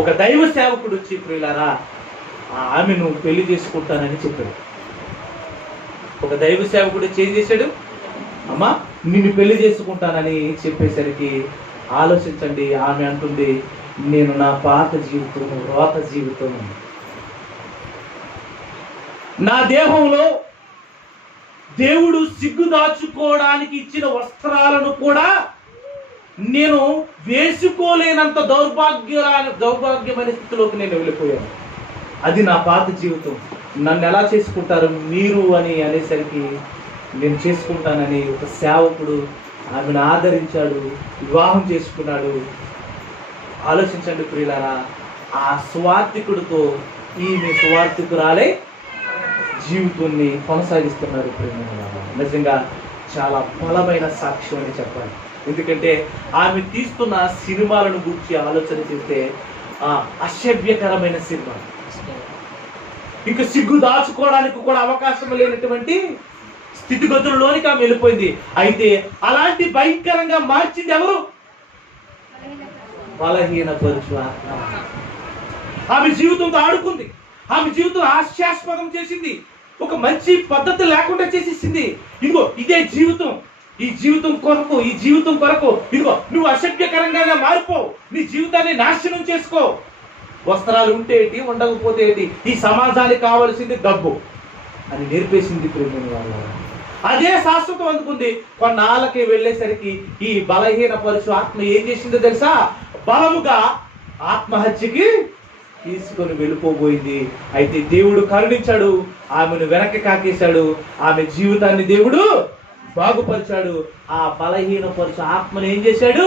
ఒక దైవ సేవకుడు వచ్చి, ప్రియులారా, ఆమెను పెళ్లి చేసుకుంటానని చెప్పాడు. ఒక దైవ సేవకుడు ఏం చేశాడు? అమ్మా, నిన్ను పెళ్లి చేసుకుంటానని చెప్పేసరికి ఆలోచించండి, ఆమె అంటుంది, నేను నా పాత జీవితం రోత జీవితం, నా దేహంలో దేవుడు సిగ్గు దాచుకోవడానికి ఇచ్చిన వస్త్రాలను కూడా నేను వేసుకోలేనంత దౌర్భాగ్యమైన స్థితిలోకి నేను వెళ్ళిపోయాను. అది నా పాత జీవితం. నన్ను ఎలా చేసుకుంటారు మీరు అని అనేసరికి నేను చేసుకుంటానని ఒక సేవకుడు ఆమెను ఆదరించాడు, వివాహం చేసుకున్నాడు. ఆలోచించండి ప్రియులారా, ఆ స్వార్థికుడితో ఈమె స్వార్థికురాలే జీవితాన్ని కొనసాగిస్తున్నారు. నిజంగా చాలా బలమైన సాక్ష్యం అని చెప్పాలి. ఎందుకంటే ఆమె తీస్తున్న సినిమాలను గురించి ఆలోచన చేస్తే అసభ్యకరమైన సినిమా, ఇంకా సిగ్గు దాచుకోవడానికి కూడా అవకాశం లేనటువంటి స్థితిగతుల్లోనికి ఆమె వెళ్ళిపోయింది. అయితే అలాంటి భయంకరంగా మార్చింది ఎవరు? బలహీన పరుచు ఆత్మ. ఆమె జీవితంతో ఆడుకుంది, ఆమె జీవితం హాస్యాస్పదం చేసింది, ఒక మంచి పద్ధతి లేకుండా చేసేసింది. ఇదిగో ఇదే జీవితం, ఈ జీవితం కొరకు ఇదిగో నువ్వు అసభ్యకరంగా మారిపో, నీ జీవితాన్ని నాశనం చేసుకో. వస్త్రాలు ఉంటే ఏంటి, ఉండకపోతే ఏంటి, ఈ సమాజానికి కావలసింది డబ్బు అని నేర్పేసింది ప్రేమ వాళ్ళ. అదే శాశ్వతం అందుకుంది. కొన్నాళ్ళకి వెళ్ళేసరికి ఈ బలహీన పరుచు ఆత్మ ఏం చేసిందో తెలుసా? బలముగా ఆత్మహత్యకి తీసుకొని వెళ్ళిపోబోయింది. అయితే దేవుడు కరుణించాడు, ఆమెను వెనక్కి కాకేశాడు, ఆమె జీవితాన్ని దేవుడు బాగుపరిచాడు. ఆ బలహీన పరుచు ఆత్మను ఏం చేశాడు?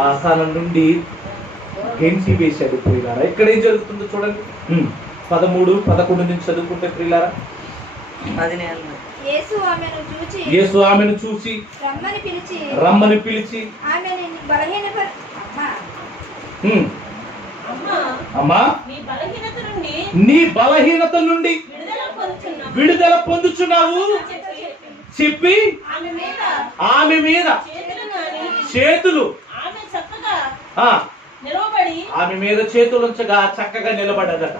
ఆ స్థానం నుండి గెంటి వేశాడు. ప్రియులారా, ఇక్కడ ఏం జరుగుతుందో చూడండి. 13-11 నుంచి చదువుకుంటే ప్రియులారా, యేసు ఆమెను చూసి రమ్మని పిలిచి అమ్మా, నీ బలహీనత నుండి విడుదల పొందుచున్నావు చెప్పి ఆమె మీద చేతులు ఆమె మీద చేతులు ఉంచగా చక్కగా నిలబడదట,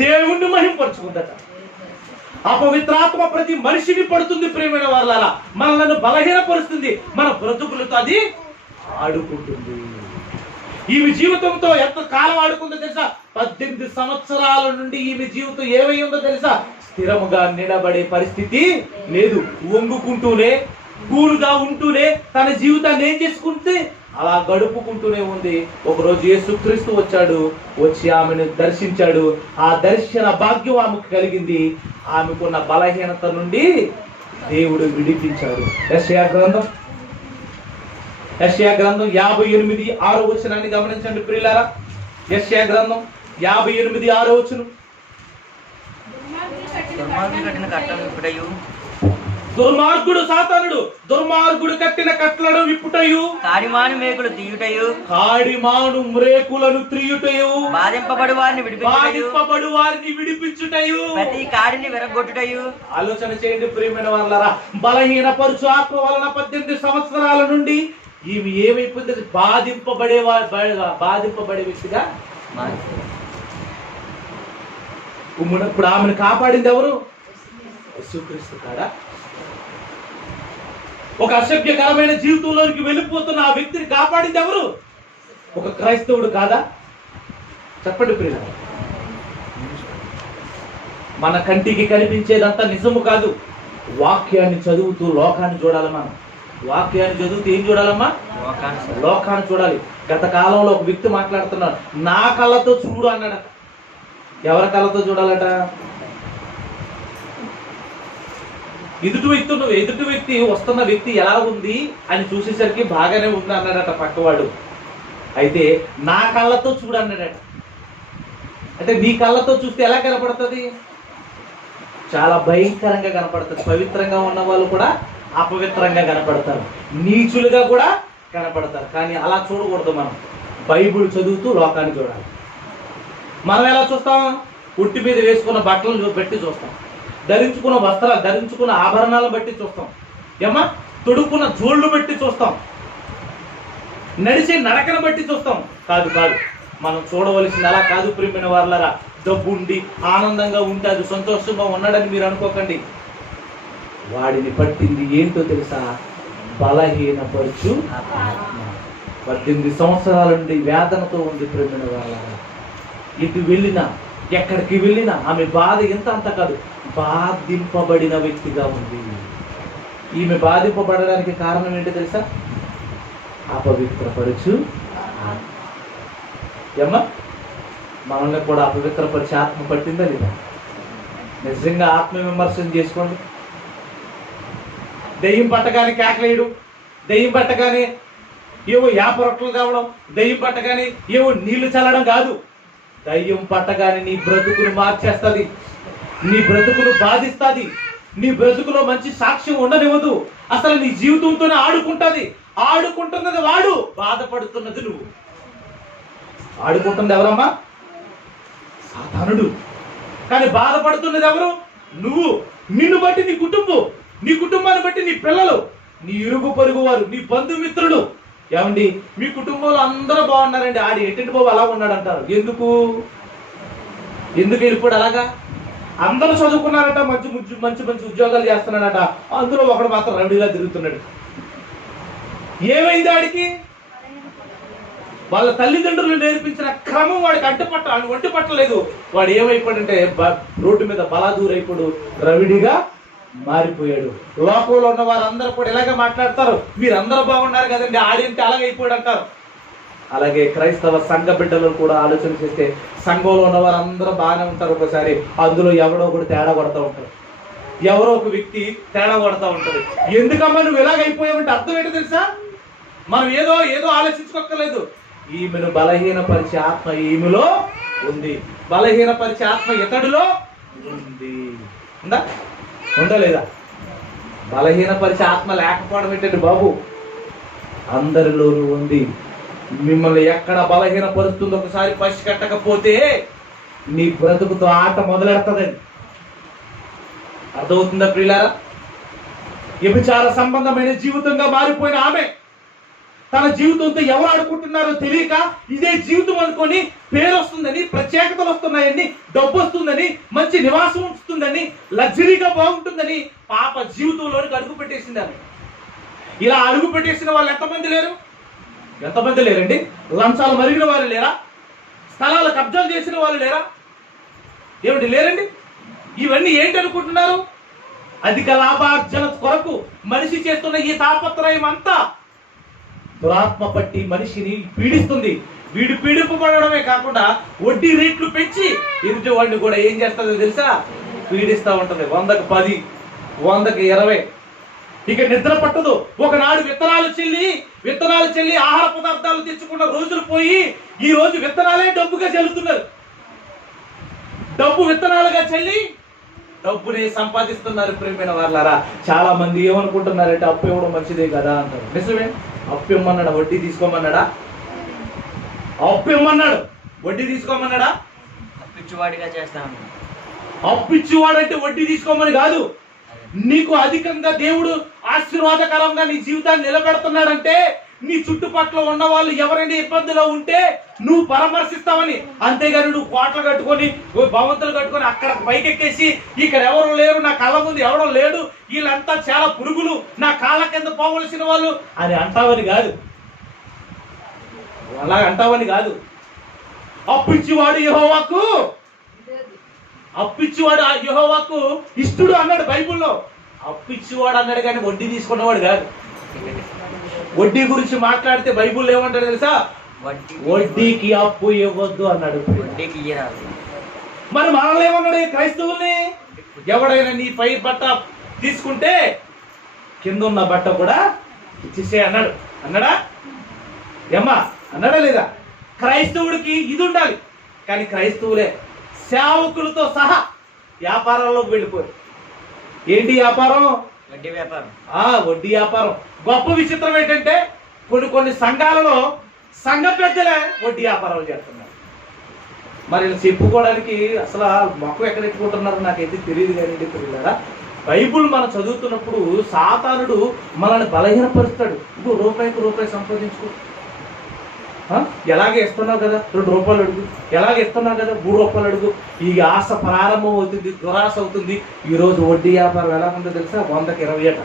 దేవుణ్ణి మహింపరుచుకుందట. అపవిత్రాత్మ ప్రతి మనిషిని పడుతుంది ప్రేమైన వాళ్ళ, మనల్ని బలహీనపరుస్తుంది, మన బ్రతుకులతో అది ఆడుకుంటుంది. ఈమె జీవితంతో ఎంత కాలం ఆడుకుందో తెలుసా? 18 సంవత్సరాల నుండి ఈమె జీవితం ఏమై ఉందో తెలుసా? స్థిరముగా నిలబడే పరిస్థితి లేదు. వంగుకుంటూనే, కూలుగా ఉంటూనే తన జీవితాన్ని ఏం చేసుకుంటే అలా గడుపుకుంటూనే ఉంది. ఒకరోజు యేసుక్రీస్తు వచ్చాడు, వచ్చి ఆమెను దర్శించాడు. ఆ దర్శన భాగ్యం ఆమెకు కలిగింది. ఆమెకున్న బలహీనత నుండి దేవుడు విడిపించాడు. యెషయా గ్రంథం 58:6 గమనించండి ప్రియులారా. యెషయా గ్రంథం 58:6. దుర్మార్గుడు సాతానుడు దుర్మార్గుడు కట్టిన కట్లను విప్పుటయు, కాడిమాను మేకులు తీయుటయు, కాడిమాను మ్రేకులను త్రియుటయు, బాధింపబడు వారిని విడిపించుటయు, ప్రతి కాడిని విరగొట్టుటయు. ఆలోచన చేయండి ప్రియమైన వాళ్ళరా. బలహీన పరుచు ఆత్మ వలన 18 సంవత్సరాల నుండి ఈమె ఏమైపోయింది? బాధింపబడే వ్యక్తిగా ఇప్పుడు ఆమెను కాపాడింది ఎవరు? యేసుక్రీస్తు కాదా? ఒక అసభ్యకరమైన జీవితంలోనికి వెళ్ళిపోతున్న ఆ వ్యక్తిని కాపాడింది ఎవరు? ఒక క్రైస్తవుడు కాదా? చెప్పండి ప్రియుల. మన కంటికి కనిపించేదంతా నిజము కాదు. వాక్యాన్ని చదువుతూ లోకాన్ని చూడాలి. మనం వాక్యాన్ని చదువుతూ ఏం చూడాలమ్మా? లోకాన్ని చూడాలి. గత కాలంలో ఒక వ్యక్తి మాట్లాడుతున్నాడు, నా కళ్ళతో చూడు అన్నాడట. ఎవరి కళ్ళతో చూడాలట? ఎదుటి వ్యక్తి వస్తున్న వ్యక్తి ఎలా ఉంది అని చూసేసరికి బాగానే ఉంది అన్నాడట పక్కవాడు. అయితే నా కళ్ళతో చూడు అన్నాడట. అంటే నీ కళ్ళతో చూస్తే ఎలా కనపడుతుంది? చాలా భయంకరంగా కనపడుతుంది. పవిత్రంగా ఉన్న వాళ్ళు కూడా అపవిత్రంగా కనపడతారు, నీచులుగా కూడా కనపడతారు. కానీ అలా చూడకూడదు. మనం బైబిల్ చదువుతూ లోకాన్ని చూడాలి. మనం ఎలా చూస్తాం? ఒంటి మీద వేసుకున్న బట్టలను బట్టి చూస్తాం, ధరించుకున్న వస్త్రాలు, ధరించుకున్న ఆభరణాలను బట్టి చూస్తాం, ఏమా తొడుక్కున్న జోళ్ళు బట్టి చూస్తాం, నడిచే నడకను బట్టి చూస్తాం. కాదు మనం చూడవలసింది అలా కాదు ప్రియమైన వాళ్ళరా. డబ్బు ఉండి ఆనందంగా ఉంటే అది సంతోషంగా ఉన్నాడని మీరు అనుకోకండి. వాడిని పట్టింది ఏంటో తెలుసా? బలహీనపరచు. 18 సంవత్సరాల నుండి వేదనతో ఉంది ప్రియమైన వాళ్ళరా. ఇటు వెళ్ళినా ఎక్కడికి వెళ్ళినా ఆమె బాధ ఎంత అంత కాదు, బాధింపబడిన వ్యక్తిగా ఉంది. ఈమె బాధింపబడడానికి కారణం ఏంటో తెలుసా? అపవిత్రపరచు. ఏమ్మా మనల్ని కూడా అపవిత్రపరిచి ఆత్మ పట్టిందా లేదా? నిజంగా ఆత్మ విమర్శనం చేసుకోండి. దెయ్యం పట్టగానే కేకలేయడం, దెయ్యం పట్టగానే ఏవో యాప రొట్టెలు కావడం, దెయ్యం పట్టగానే ఏవో నీళ్లు చల్లడం కాదు. దయ్యం పట్టగానే నీ బ్రతుకును మార్చేస్తుంది, నీ బ్రతుకును బాధిస్తుంది, నీ బ్రతుకులో మంచి సాక్ష్యం ఉండనివ్వదు. అసలు నీ జీవితంతోనే ఆడుకుంటుంది. ఆడుకుంటున్నది వాడు, బాధపడుతున్నది నువ్వు. ఆడుకుంటుంది ఎవరమ్మా? సాతానుడు. కానీ బాధపడుతున్నది ఎవరు? నువ్వు. నిన్ను బట్టి నీ కుటుంబం, నీ కుటుంబాన్ని బట్టి నీ పిల్లలు, నీ ఇరుగు పొరుగు వారు, నీ బంధుమిత్రులు. ఏమండి మీ కుటుంబంలో అందరూ బాగున్నారండి, ఆడి ఎట్టి బాబు అలా ఉన్నాడంటారు. ఎందుకు వెళ్ళిపోడు అలాగా? అందరూ చదువుకున్నారట, మంచి మంచి మంచి ఉద్యోగాలు చేస్తున్నాడట, అందులో ఒకడు మాత్రం రౌడీలా తిరుగుతున్నాడు. ఏమైంది ఆడికి? వాళ్ళ తల్లిదండ్రులు నేర్పించిన క్రమం వాడికి ఒంటి పట్టలేదు. వాడు ఏమైపోయాడంటే రోడ్డు మీద బలాదూరైపోడు, రవిడిగా మారిపోయాడు. లోకంలో ఉన్న వారందరూ కూడా ఇలాగే మాట్లాడతారు, మీరందరూ బాగున్నారు కదండి, ఆడింటే అలాగైపోయాడు అంటారు. అలాగే క్రైస్తవ సంఘ బిడ్డలు కూడా ఆలోచన చేస్తే సంఘంలో ఉన్న వారందరూ బాగానే ఉంటారు. ఒకసారి అందులో ఎవడో ఒకటి తేడా కొడతా ఉంటారు, ఎవరో ఒక వ్యక్తి తేడా కొడతా ఉంటారు. ఎందుకమ్మా నువ్వు ఇలాగైపోయావంటే అర్థం ఏంటో తెలుసా? మనం ఏదో ఆలోచించుకోక్కర్లేదు. ఈమెను బలహీనపరిచే ఆత్మ ఈమెలో ఉంది, బలహీనపరిచే ఆత్మ ఇతడిలో ఉంది. ఉందా లేదా? బలహీనపరిచే ఆత్మ లేకపోవడం ఏంటంటే బాబు, అందరిలోనూ ఉంది. మిమ్మల్ని ఎక్కడ బలహీనపరుస్తుందో ఒకసారి పసిగట్టకపోతే నీ బ్రతుకుతో ఆట మొదలెడుతుందండి. అర్థమవుతుందా ప్రియులారా? వ్యభిచార సంబంధమైన జీవితంగా మారిపోయిన ఆమె తన జీవితంతో ఎవరు ఆడుకుంటున్నారో తెలియక ఇదే జీవితం అనుకొని పేరు వస్తుందని, ప్రత్యేకతలు వస్తున్నాయని, డబ్బు వస్తుందని, మంచి నివాసం వస్తుందని, లగ్జరీగా బాగుంటుందని పాప జీవితంలోనికి అడుగు పెట్టేసింది ఆమె. ఇలా అడుగు పెట్టేసిన వాళ్ళు ఎంతమంది లేరు? ఎంతమంది లేరండి? లంచాలు మరిగిన వాళ్ళు లేరా? స్థలాలు కబ్జాలు చేసిన వాళ్ళు లేరా? ఏమిటి లేరండి? ఇవన్నీ ఏంటి అనుకుంటున్నారు? అధిక లాభార్జన కొరకు మనిషి చేస్తున్న ఈ తాపత్రయం అంతా దురాత్మ పట్టి మనిషిని పీడిస్తుంది. వీడు పీడింపబడమే కాకుండా వడ్డీ రేట్లు పెంచి ఎదుటి వాడిని కూడా ఏం చేస్తుందో తెలుసా? పీడిస్తూ ఉంటది. 100కి 10, 100కి 20. ఇక నిద్ర పట్టదు. ఒకనాడు విత్తనాలు చెల్లి ఆహార పదార్థాలు తెచ్చుకున్న రోజులు పోయి ఈ రోజు విత్తనాలే డబ్బుగా చెల్లుతున్నారు. డబ్బు విత్తనాలుగా చెల్లి డబ్బుని సంపాదిస్తున్నారు. ప్రేమైన వాళ్ళారా, చాలా మంది ఏమనుకుంటున్నారంటే అప్పు ఇవ్వడం మంచిదే కదా అంటారు. నిజమే. అప్పు ఇమ్మన్నాడా? వడ్డీ తీసుకోమన్నాడా? అప్పు ఇమ్మన్నాడు, వడ్డీ తీసుకోమన్నాడా? పిచ్చివాడిగా చేస్తాను. అప్పు ఇచ్చేవాడంటే వడ్డీ తీసుకోమని కాదు. నీకు అధికంగా దేవుడు ఆశీర్వాదకరంగా నీ జీవితాన్ని నిలబెడుతున్నాడంటే నీ చుట్టుపక్కల ఉన్న వాళ్ళు ఎవరైనా ఇబ్బందిలో ఉంటే నువ్వు పరామర్శిస్తావని. అంతేగాని నువ్వు కోటలు కట్టుకొని, భవంతులు కట్టుకొని అక్కడ పైకెక్కేసి ఇక్కడ ఎవరు లేరు, నా కళ్ళ ముందు ఎవడో లేడు, వీళ్ళంతా చాలా పురుగులు, నా కాళ్ళ కింద పోవలసిన వాళ్ళు అని అంటావని కాదు. అలా అంటావని కాదు. అప్పిచ్చివాడు యెహోవాకు ఇష్టుడు అన్నాడు బైబిల్లో. అప్పిచ్చివాడు అన్నాడు కానీ వడ్డీ తీసుకున్నవాడు కాదు. వడ్డీ గురించి మాట్లాడితే బైబిల్ ఏమంటాడు తెలుసా? వడ్డీకి అప్పు ఇవ్వద్దు అన్నాడు. వడ్డీకి ఇయ్యరాదు. మరి మనల్ని ఏమన్నాడు క్రైస్తవుల్ని? ఎవడైనా నీ పై బట్ట తీసుకుంటే కింద ఉన్న బట్ట కూడా ఇచ్చేసే అన్నాడు. అన్నాడా? ఏమ్మా అన్నాడా లేదా? క్రైస్తవుడికి ఇది ఉండాలి. కానీ క్రైస్తవులే సేవకులతో సహా వ్యాపారాల్లోకి వెళ్ళిపోయారు. ఏంటి వ్యాపారం? వడ్డీ వ్యాపారం. వడ్డీ వ్యాపారం. గొప్ప విచిత్రం ఏంటంటే కొన్ని సంఘాలలో సంఘ పెద్దలే వడ్డీ వ్యాపారాలు చేస్తున్నారు. మరి ఇలా చెప్పుకోవడానికి అసలు మొక్క ఎక్కడ ఎట్టుకుంటున్నారో నాకైతే తెలియదు. కానీ తెలియదా? బైబుల్ మనం చదువుతున్నప్పుడు సాతానుడు మనల్ని బలహీనపరుస్తాడు. ఇప్పుడు రూపాయి సంపాదించుకో, ఎలాగే ఇస్తున్నావు కదా 2 రూపాయలు అడుగు, ఎలాగే ఇస్తున్నావు కదా 3 రూపాయలు అడుగు. ఈ ఆశ ప్రారంభం అవుతుంది, దురాశ అవుతుంది. ఈరోజు వడ్డీ వ్యాపారం ఎలా ఉందో తెలుసా? 100కి 20 అట.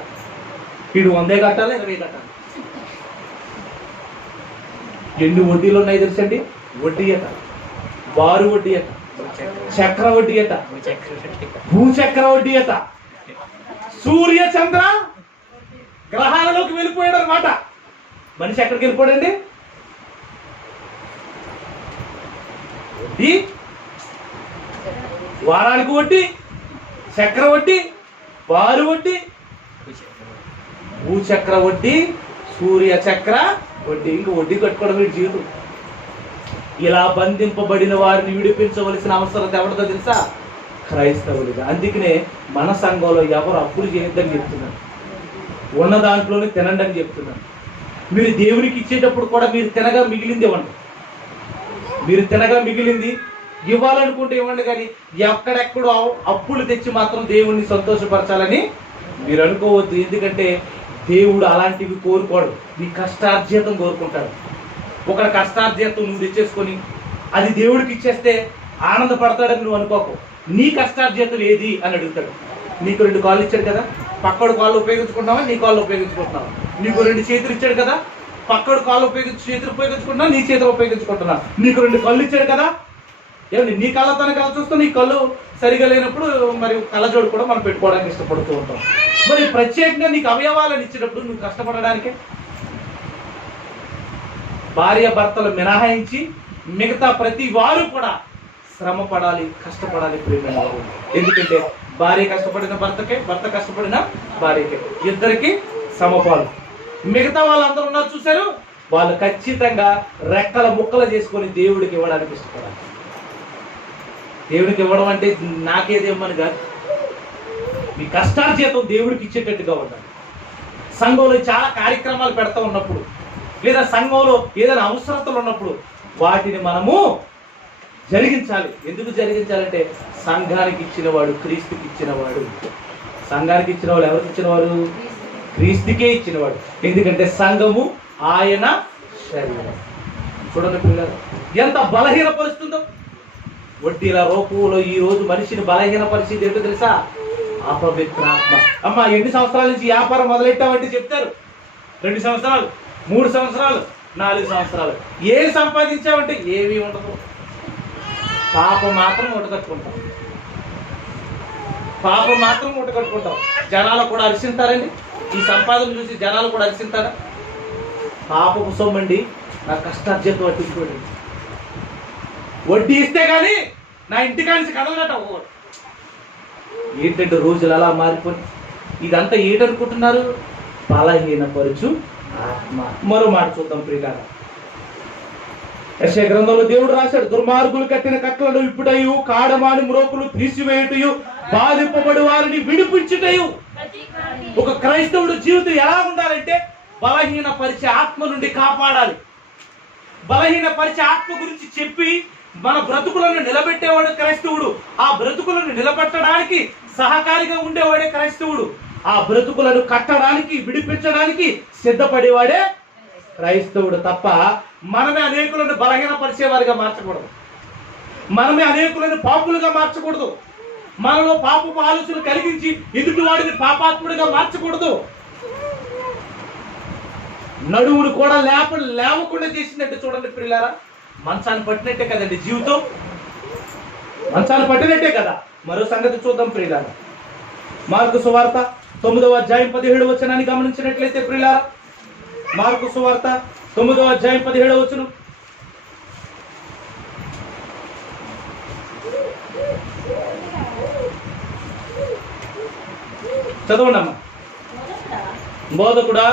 వీడు 100 కట్టాలి, 20 కట్టాలి. ఎన్ని వడ్డీలు ఉన్నాయి తెలుసండి? వడ్డీ అట, బారు వడ్డీ అట, చక్ర వడ్డీ అట, భూచక్ర వడ్డీ అట. సూర్య చంద్ర గ్రహాలలోకి వెళ్ళిపోయాడు అనమాట. మనిషి ఎక్కడికి వెళ్ళిపోయాడండి? వడ్డీ, వారానికి వడ్డీ, చక్ర వడ్డీ, బారు వడ్డీ, భూచక్ర వడ్డీ, సూర్య చక్ర వడ్డీ. ఇంక వడ్డీ కట్టుకోవడం జీవితం. ఇలా బంధింపబడిన వారిని విడిపించవలసిన అవసరం ఎవరితో తెలుసా? క్రైస్తవులుగా. అందుకనే మన సంఘంలో ఎవరు అప్పులు చేయొద్దని చెప్తున్నారు. ఉన్న దాంట్లోనే తినండి అని చెప్తున్నారు. మీరు దేవునికి ఇచ్చేటప్పుడు కూడా మీరు తినగా మిగిలింది ఇవ్వండి. మీరు తినగా మిగిలింది ఇవ్వాలనుకుంటే ఇవ్వండి. కానీ ఎక్కడెక్కడో అప్పులు తెచ్చి మాత్రం దేవుణ్ణి సంతోషపరచాలని మీరు అనుకోవద్దు. ఎందుకంటే దేవుడు అలాంటివి కోరుకోడు. నీ కష్టార్జితం కోరుకుంటాడు. ఒకటి కష్టార్జితం నువ్వు తెచ్చేసుకొని అది దేవుడికి ఇచ్చేస్తే ఆనందపడతాడని నువ్వు అనుకోకు. నీ కష్టార్జితం ఏది అని అడుగుతాడు. నీకు 2 కాళ్ళు ఇచ్చాడు కదా, పక్కడు కాళ్ళు ఉపయోగించుకుంటావా, నీ కాళ్ళు ఉపయోగించుకుంటున్నావా? నీకు 2 చేతులు ఇచ్చాడు కదా, పక్కడు కాళ్ళు చేతులు ఉపయోగించుకుంటున్నా, నీ చేతులు ఉపయోగించుకుంటున్నా. నీకు 2 కళ్ళు ఇచ్చాడు కదా, ఏమండి నీ కళ్ళతోనే కళ్ళ చూస్తూ నీ కళ్ళు సరిగా లేనప్పుడు మరి కళ్ళజోడు కూడా మనం పెట్టుకోవడానికి ఇష్టపడుతూ ఉంటాం. మరి ప్రత్యేకంగా నీకు అవయవాలను ఇచ్చినప్పుడు నువ్వు కష్టపడడానికే. భార్య భర్తలు మినహాయించి మిగతా ప్రతి వారు కూడా శ్రమ పడాలి, కష్టపడాలి ప్రేమ. ఎందుకంటే భార్య కష్టపడిన భర్తకే, భర్త కష్టపడిన భార్యకే, ఇద్దరికి సమపాలు. మిగతా వాళ్ళందరూ ఉన్నారు చూశారు, వాళ్ళు ఖచ్చితంగా రెక్కల ముక్కలు చేసుకొని దేవుడికి ఇవ్వడానికి ఇష్టపడాలి. దేవుడికి ఇవ్వడం అంటే నాకేది ఇవ్వమని కాదు, మీ కష్టార్జితం దేవుడికి ఇచ్చేటట్టుగా ఉండాలి. సంఘంలో చాలా కార్యక్రమాలు పెడతా ఉన్నప్పుడు లేదా సంఘంలో ఏదైనా అవసరతలు ఉన్నప్పుడు వాటిని మనము జరిగించాలి. ఎందుకు జరిగించాలంటే సంఘానికి ఇచ్చినవాడు క్రీస్తుకి ఇచ్చినవాడు. సంఘానికి ఇచ్చిన వాళ్ళు ఎవరికి ఇచ్చినవాడు? క్రీస్తుకే ఇచ్చినవాడు. ఎందుకంటే సంఘము ఆయన శరీరం. చూడండి పిల్లలు, ఎంత బలహీనపరుస్తుందో. వడ్డీల రూపంలో ఈ రోజు మనిషిని బలహీనపరిచేది ఏంటో తెలుసా? అపవిత్రాత్మ. అమ్మ, ఎన్ని సంవత్సరాల నుంచి వ్యాపారం మొదలెట్టామంటే చెప్తారు 2 సంవత్సరాలు, 3 సంవత్సరాలు, 4 సంవత్సరాలు. ఏం సంపాదించామంటే ఏమీ ఉండదు. పాపం మాత్రం కట్టుకుంటాం. పాపం మాత్రం కట్టుకుంటాం. జనాలు కూడా అరిసింటారండి. ఈ సంపాదన చూసి జనాలు కూడా అరిసింటారా? పాపపు సొమ్మండి, నా కష్టార్జితం పట్టించుకోండి. వడ్డీ ఇస్తే కానీ నా ఇంటికాంచి కదలనట. ఏంటంటే రోజులు అలా మారిపోయి ఇదంతా ఏంటనుకుంటున్నారు? బలహీనపరచు ఆత్మ. మరో మాట చూద్దాం ప్రియులారా. యెషయా గ్రంథంలో దేవుడు రాశాడు, దుర్మార్గులు కట్టిన కట్లను ఇప్పుడయు, కాడమాని మ్రోకులు తీసివేయుటయు, బాధింపబడి వారిని విడిపించుటయు. ఒక క్రైస్తవుడు జీవితం ఎలా ఉండాలంటే బలహీనపరిచే ఆత్మ నుండి కాపాడాలి. బలహీనపరిచే ఆత్మ గురించి చెప్పి మన బ్రతుకులను నిలబెట్టేవాడు క్రైస్తవుడు. ఆ బ్రతుకులను నిలబెట్టడానికి సహకారిగా ఉండేవాడే క్రైస్తవుడు. ఆ బ్రతుకులను కట్టడానికి, విడిపించడానికి సిద్ధపడేవాడే క్రైస్తవుడు. తప్ప మనమే అనేకులను బలహీనపరిచేవారిగా మార్చకూడదు. మనమే అనేకులను పాపులుగా మార్చకూడదు. మనలో పాపపు ఆలోచనలు కలిగించి ఎదుటివాడిని పాపాత్ముడిగా మార్చకూడదు. నడువును కూడా లేవకుండా చేసిందంటే చూడండి ప్రియులారా, మంచాన్ని పట్టినట్టే కదండి జీవితం. మంచాన్ని పట్టినట్టే కదా. మరో సంగతి చూద్దాం ప్రియులారా. మార్కు సువార్త 9వ అధ్యాయం 17వ వచనాన్ని గమనించినట్లయితే ప్రియులారా, మార్కు సువార్త 9వ అధ్యాయం 17వ వచనం. చదవండి అమ్మా. బోధకుడా,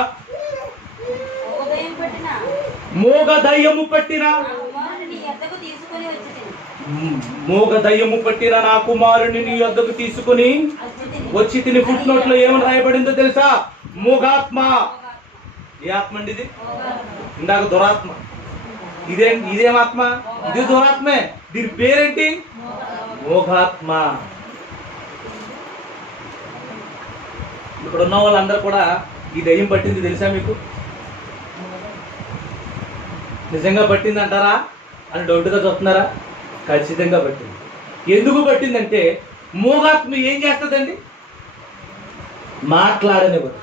మోగ దయ్యము పట్టిన నా కుమారుని నీ యొద్దకు తీసుకుని వచ్చి తిని. ఫుట్ నోట్ లో ఏమని రాయబడిందో తెలుసా? మోగాత్మ. ఏ ఆత్మ అండి ఇది? ఇందాక దురాత్మ. ఇదేమాత్మ? ఇది దురాత్మే. దీని పేరేంటి? మోగాత్మ. ఇక్కడ ఉన్న వాళ్ళందరూ కూడా ఈ దయ్యం పట్టింది తెలుసా మీకు? నిజంగా పట్టింది అంటారా అని డౌట్గా చూస్తున్నారా? ఖచ్చితంగా పట్టింది. ఎందుకు పట్టిందంటే మోగాత్మ ఏం చేస్తుందండి? మాట్లాడనివ్వదు.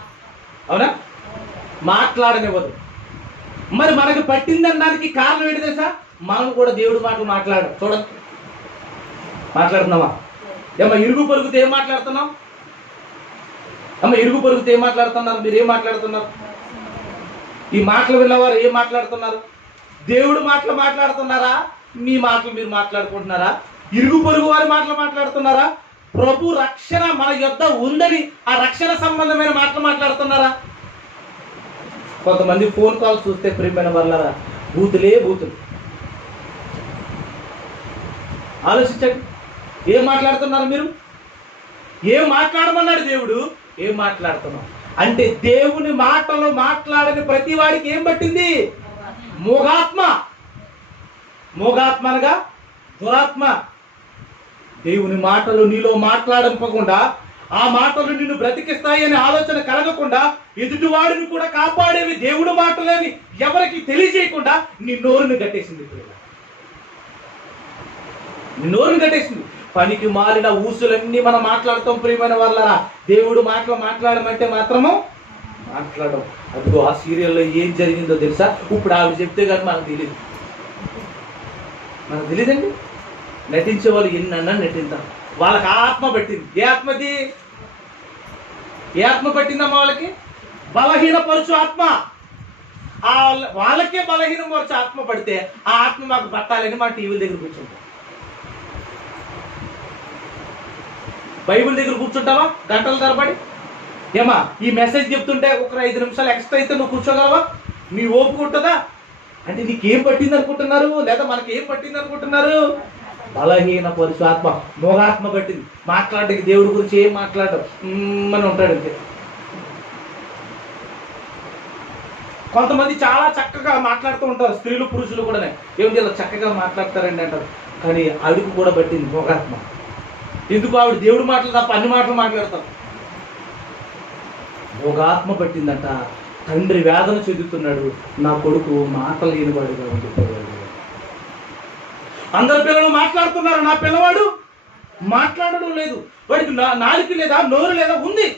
అవునా? మాట్లాడనివ్వదు. మరి మనకు పట్టిందనడానికి కారణం ఏంటి తెలుసా? మనం కూడా దేవుడి మాటలు చూడండి, మాట్లాడుతున్నావా? ఏమో ఇరుగు పొరుగుతో ఏం మాట్లాడుతున్నాం? ఇరుగు పొరుగుతో ఏం మాట్లాడుతున్నారు? మీరు ఏం మాట్లాడుతున్నారు? ఈ మాటలు విన్నవారు ఏం మాట్లాడుతున్నారు? దేవుడు మాటలు మాట్లాడుతున్నారా? మీ మాటలు మీరు మాట్లాడుకుంటున్నారా? ఇరుగు పొరుగు వారి మాటలు మాట్లాడుతున్నారా? ప్రభు రక్షణ మన యొద్ద ఉందని ఆ రక్షణ సంబంధమైన మాటలు మాట్లాడుతున్నారా? కొంతమంది ఫోన్ కాల్ చూస్తే ప్రియమైన వాళ్ళరా, బూతులే బూతులు. ఆలోచించండి, ఏం మాట్లాడుతున్నారు మీరు? ఏం మాట్లాడమన్నాడు దేవుడు? ఏం మాట్లాడుతున్నాం అంటే దేవుని మాటలు మాట్లాడని ప్రతి వాడికి ఏం పట్టింది? మోగాత్మ. మోగాత్మ అనగా దురాత్మ. దేవుని మాటలు నీలో మాట్లాడకపోకుండా, ఆ మాటలు నిన్ను బ్రతికిస్తాయని ఆలోచన కలగకుండా, ఎదుటివాడిని కూడా కాపాడేవి దేవుడి మాటలని ఎవరికి తెలియజేయకుండా నీ నోరుని కట్టేసింది. నీ నోరుని కట్టేసింది. పనికి మారిన ఊసులన్నీ మనం మాట్లాడతాం ప్రియమైన వాళ్ళరా. దేవుడు మాటలు మాట్లాడమంటే మాత్రము మాట్లాడడం. అదిగో ఆ సీరియల్లో ఏం జరిగిందో తెలుసా? ఇప్పుడు ఆవిడ చెప్తే కానీ మనకు తెలియదు. మనకు తెలియదండి. నటించే వాళ్ళు ఎన్నన్నా నటించారు. వాళ్ళకి ఆత్మ పట్టింది. ఏ ఆత్మది? ఏ ఆత్మ పట్టిందమ్మా వాళ్ళకి? బలహీనపరచు ఆత్మ. వాళ్ళకే బలహీనపరచు ఆత్మ పడితే ఆ ఆత్మ మాకు పట్టాలని మా టీవీల దగ్గర కూర్చుంటాం. బైబిల్ దగ్గర కూర్చుంటావా గంటల తరబడి? ఏమా ఈ మెసేజ్ చెప్తుంటే ఒక 5 నిమిషాలు ఎక్స్ట్రా అయితే నువ్వు కూర్చోగలవా? నీ ఓపిక ఉంటుందా? అంటే నీకేం పట్టింది అనుకుంటున్నారు? లేదా మనకేం పట్టింది అనుకుంటున్నారు? బలహీనపరచు ఆత్మ, మోగాత్మ పట్టింది. మాట్లాడడానికి దేవుడి గురించి ఏం మాట్లాడటం అని ఉంటాడు అంతే. కొంతమంది చాలా చక్కగా మాట్లాడుతూ ఉంటారు, స్త్రీలు పురుషులు కూడా. ఏమిటి ఇలా చక్కగా మాట్లాడతారండి అంటారు. కానీ ఆవిడకు కూడా పట్టింది మోగాత్మ. ఎందుకు? ఆవిడ దేవుడి మాటలు తప్ప అన్ని మాటలు మాట్లాడతారు. ఒక ఆత్మ పట్టిందట. తండ్రి వేదన చెందుతున్నాడు, నా కొడుకు మాట లేనివాడుగా ఉండిపోయాడు. అందరు పిల్లలు మాట్లాడుతున్నారు, నా పిల్లవాడు మాట్లాడడం లేదు. వాడికి నాలుక లేదా, నోరు లేదా, ఉంది.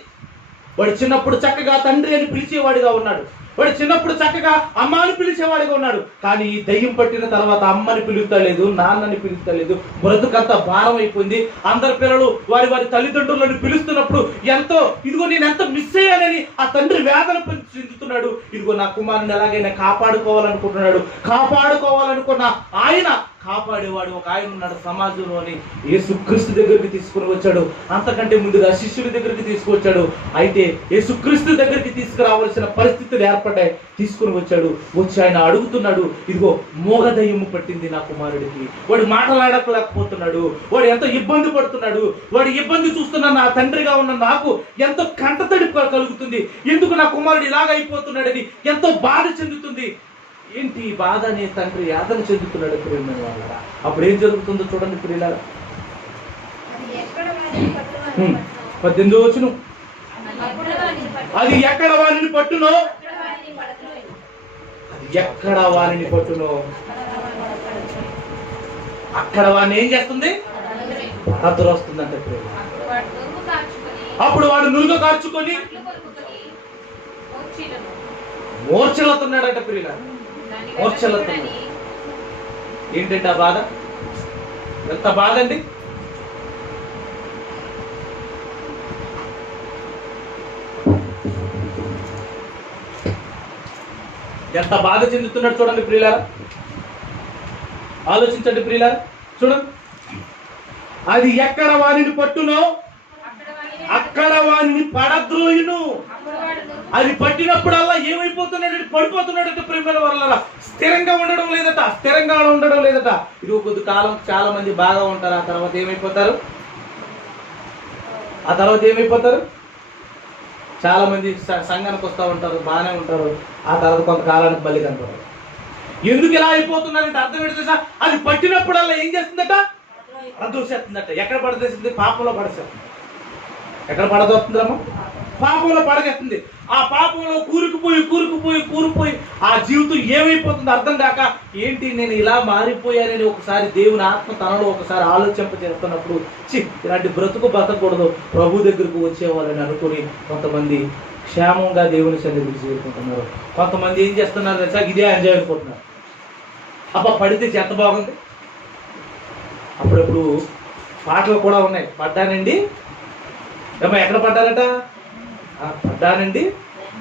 వాడు చిన్నప్పుడు చక్కగా తండ్రి అని పిలిచేవాడిగా ఉన్నాడు. వాడు చిన్నప్పుడు చక్కగా అమ్మ అని పిలిచేవాడిగా ఉన్నాడు. కానీ ఈ దయ్యం పట్టిన తర్వాత అమ్మని పిలుస్తలేదు, నాన్నని పిలుస్తలేదు. బ్రతుకంతా భారం అయిపోయింది. అందరు పిల్లలు వారి వారి తల్లిదండ్రులను పిలుస్తున్నప్పుడు ఎంతో, ఇదిగో నేను ఎంత మిస్ అయ్యానని ఆ తండ్రి వేదన చెందుతున్నాడు. ఇదిగో నా కుమారుని ఎలాగైనా కాపాడుకోవాలనుకుంటున్నాడు. కాపాడుకోవాలనుకున్న ఆయన కాపాడేవాడు ఒక ఆయన ఉన్నాడు సమాజంలోని. యేసుక్రీస్తు దగ్గరికి తీసుకుని వచ్చాడు. అంతకంటే ముందుగా శిష్యుల దగ్గరికి తీసుకువచ్చాడు. అయితే యేసుక్రీస్తు దగ్గరికి తీసుకురావాల్సిన పరిస్థితులు ఏర్పడ్డాయి. తీసుకుని వచ్చాడు. వచ్చి ఆయన అడుగుతున్నాడు, ఇదిగో మోగదయ్యము పట్టింది నా కుమారుడికి, వాడు మాట్లాడలేకపోతున్నాడు, వాడు ఎంతో ఇబ్బంది పడుతున్నాడు, వాడి ఇబ్బంది చూస్తున్న నా తండ్రిగా ఉన్న నాకు ఎంతో కంటతడి కలుగుతుంది. ఎందుకు నా కుమారుడు ఇలాగ అయిపోతున్నాడని ఎంతో బాధ చెందుతుంది. ఏంటి బాధ అనే తండ్రి యాతన చెందుతున్నాడు ప్రియమైన వాళ్ళ. అప్పుడు ఏం జరుగుతుందో చూడండి ప్రియులారా. 18వ వచనం, అది ఎక్కడ వారిని పట్టునో, అది ఎక్కడ వారిని పట్టునో అక్కడ వారిని ఏం చేస్తుంది, పడద్దురు వస్తుందంట ప్రియుల. అప్పుడు వాడు నురుగ కార్చుకొని మూర్ఛలవుతున్నాడట ప్రియుల. మూర్ఛలవుతున్నాడు. ఏంటంటే ఆ బాధ, ఎంత బాధ అండి. ఎంత బాధ చెందుతున్నాడు చూడండి ప్రియులారా. ఆలోచించండి ప్రియులారా. చూడండి, అది ఎక్కడ వారిని పట్టునో అక్కడ వారిని పడద్రోయును. అది పట్టినప్పుడల్లా ఏమైపోతున్నాడు, పడిపోతున్నాడట ప్రేమల వల్ల. స్థిరంగా ఉండడం లేదట, స్థిరంగా ఉండడం లేదట. ఇది కొద్ది కాలం చాలా మంది బాగా ఉంటారు, ఆ తర్వాత ఏమైపోతారు, చాలా మంది సంఘానికి వస్తూ ఉంటారు, బాగానే ఉంటారు, ఆ తర్వాత కొంతకాలానికి మళ్ళీ కనపడరు. ఎందుకు ఇలా అయిపోతున్నారంటే అర్థం ఏంటి తెలుసా, అది పట్టినప్పుడల్లా ఏం చేస్తుందట, పడదోసేస్తుందట. ఎక్కడ పడదోసింది, పాపంలో పడేస్తుంది. ఎక్కడ పడదోస్తుందమ్మా, పాపంలో పడగేస్తుంది. ఆ పాపంలో కూరుకుపోయి ఆ జీవితం ఏమైపోతుందో అర్థం కాక, ఏంటి నేను ఇలా మారిపోయానని ఒకసారి దేవుని ఆత్మ తనలో ఒకసారి ఆలోచింప చేస్తున్నప్పుడు, ఇలాంటి బ్రతకూడదు, ప్రభు దగ్గరకు వచ్చేవాళ్ళని అనుకుని కొంతమంది క్షేమంగా దేవుని సన్నిధికి చేరుకుంటున్నారు. కొంతమంది ఏం చేస్తున్నారు తెలుసా, ఇదే ఎంజాయ్ అయిపోతున్నారు. అబ్బా పడితే ఎంత బాగుంది. అప్పుడప్పుడు పాటలు కూడా ఉన్నాయి, పడ్డానండి ఏమో, ఎక్కడ పడ్డారట, పడ్డానండి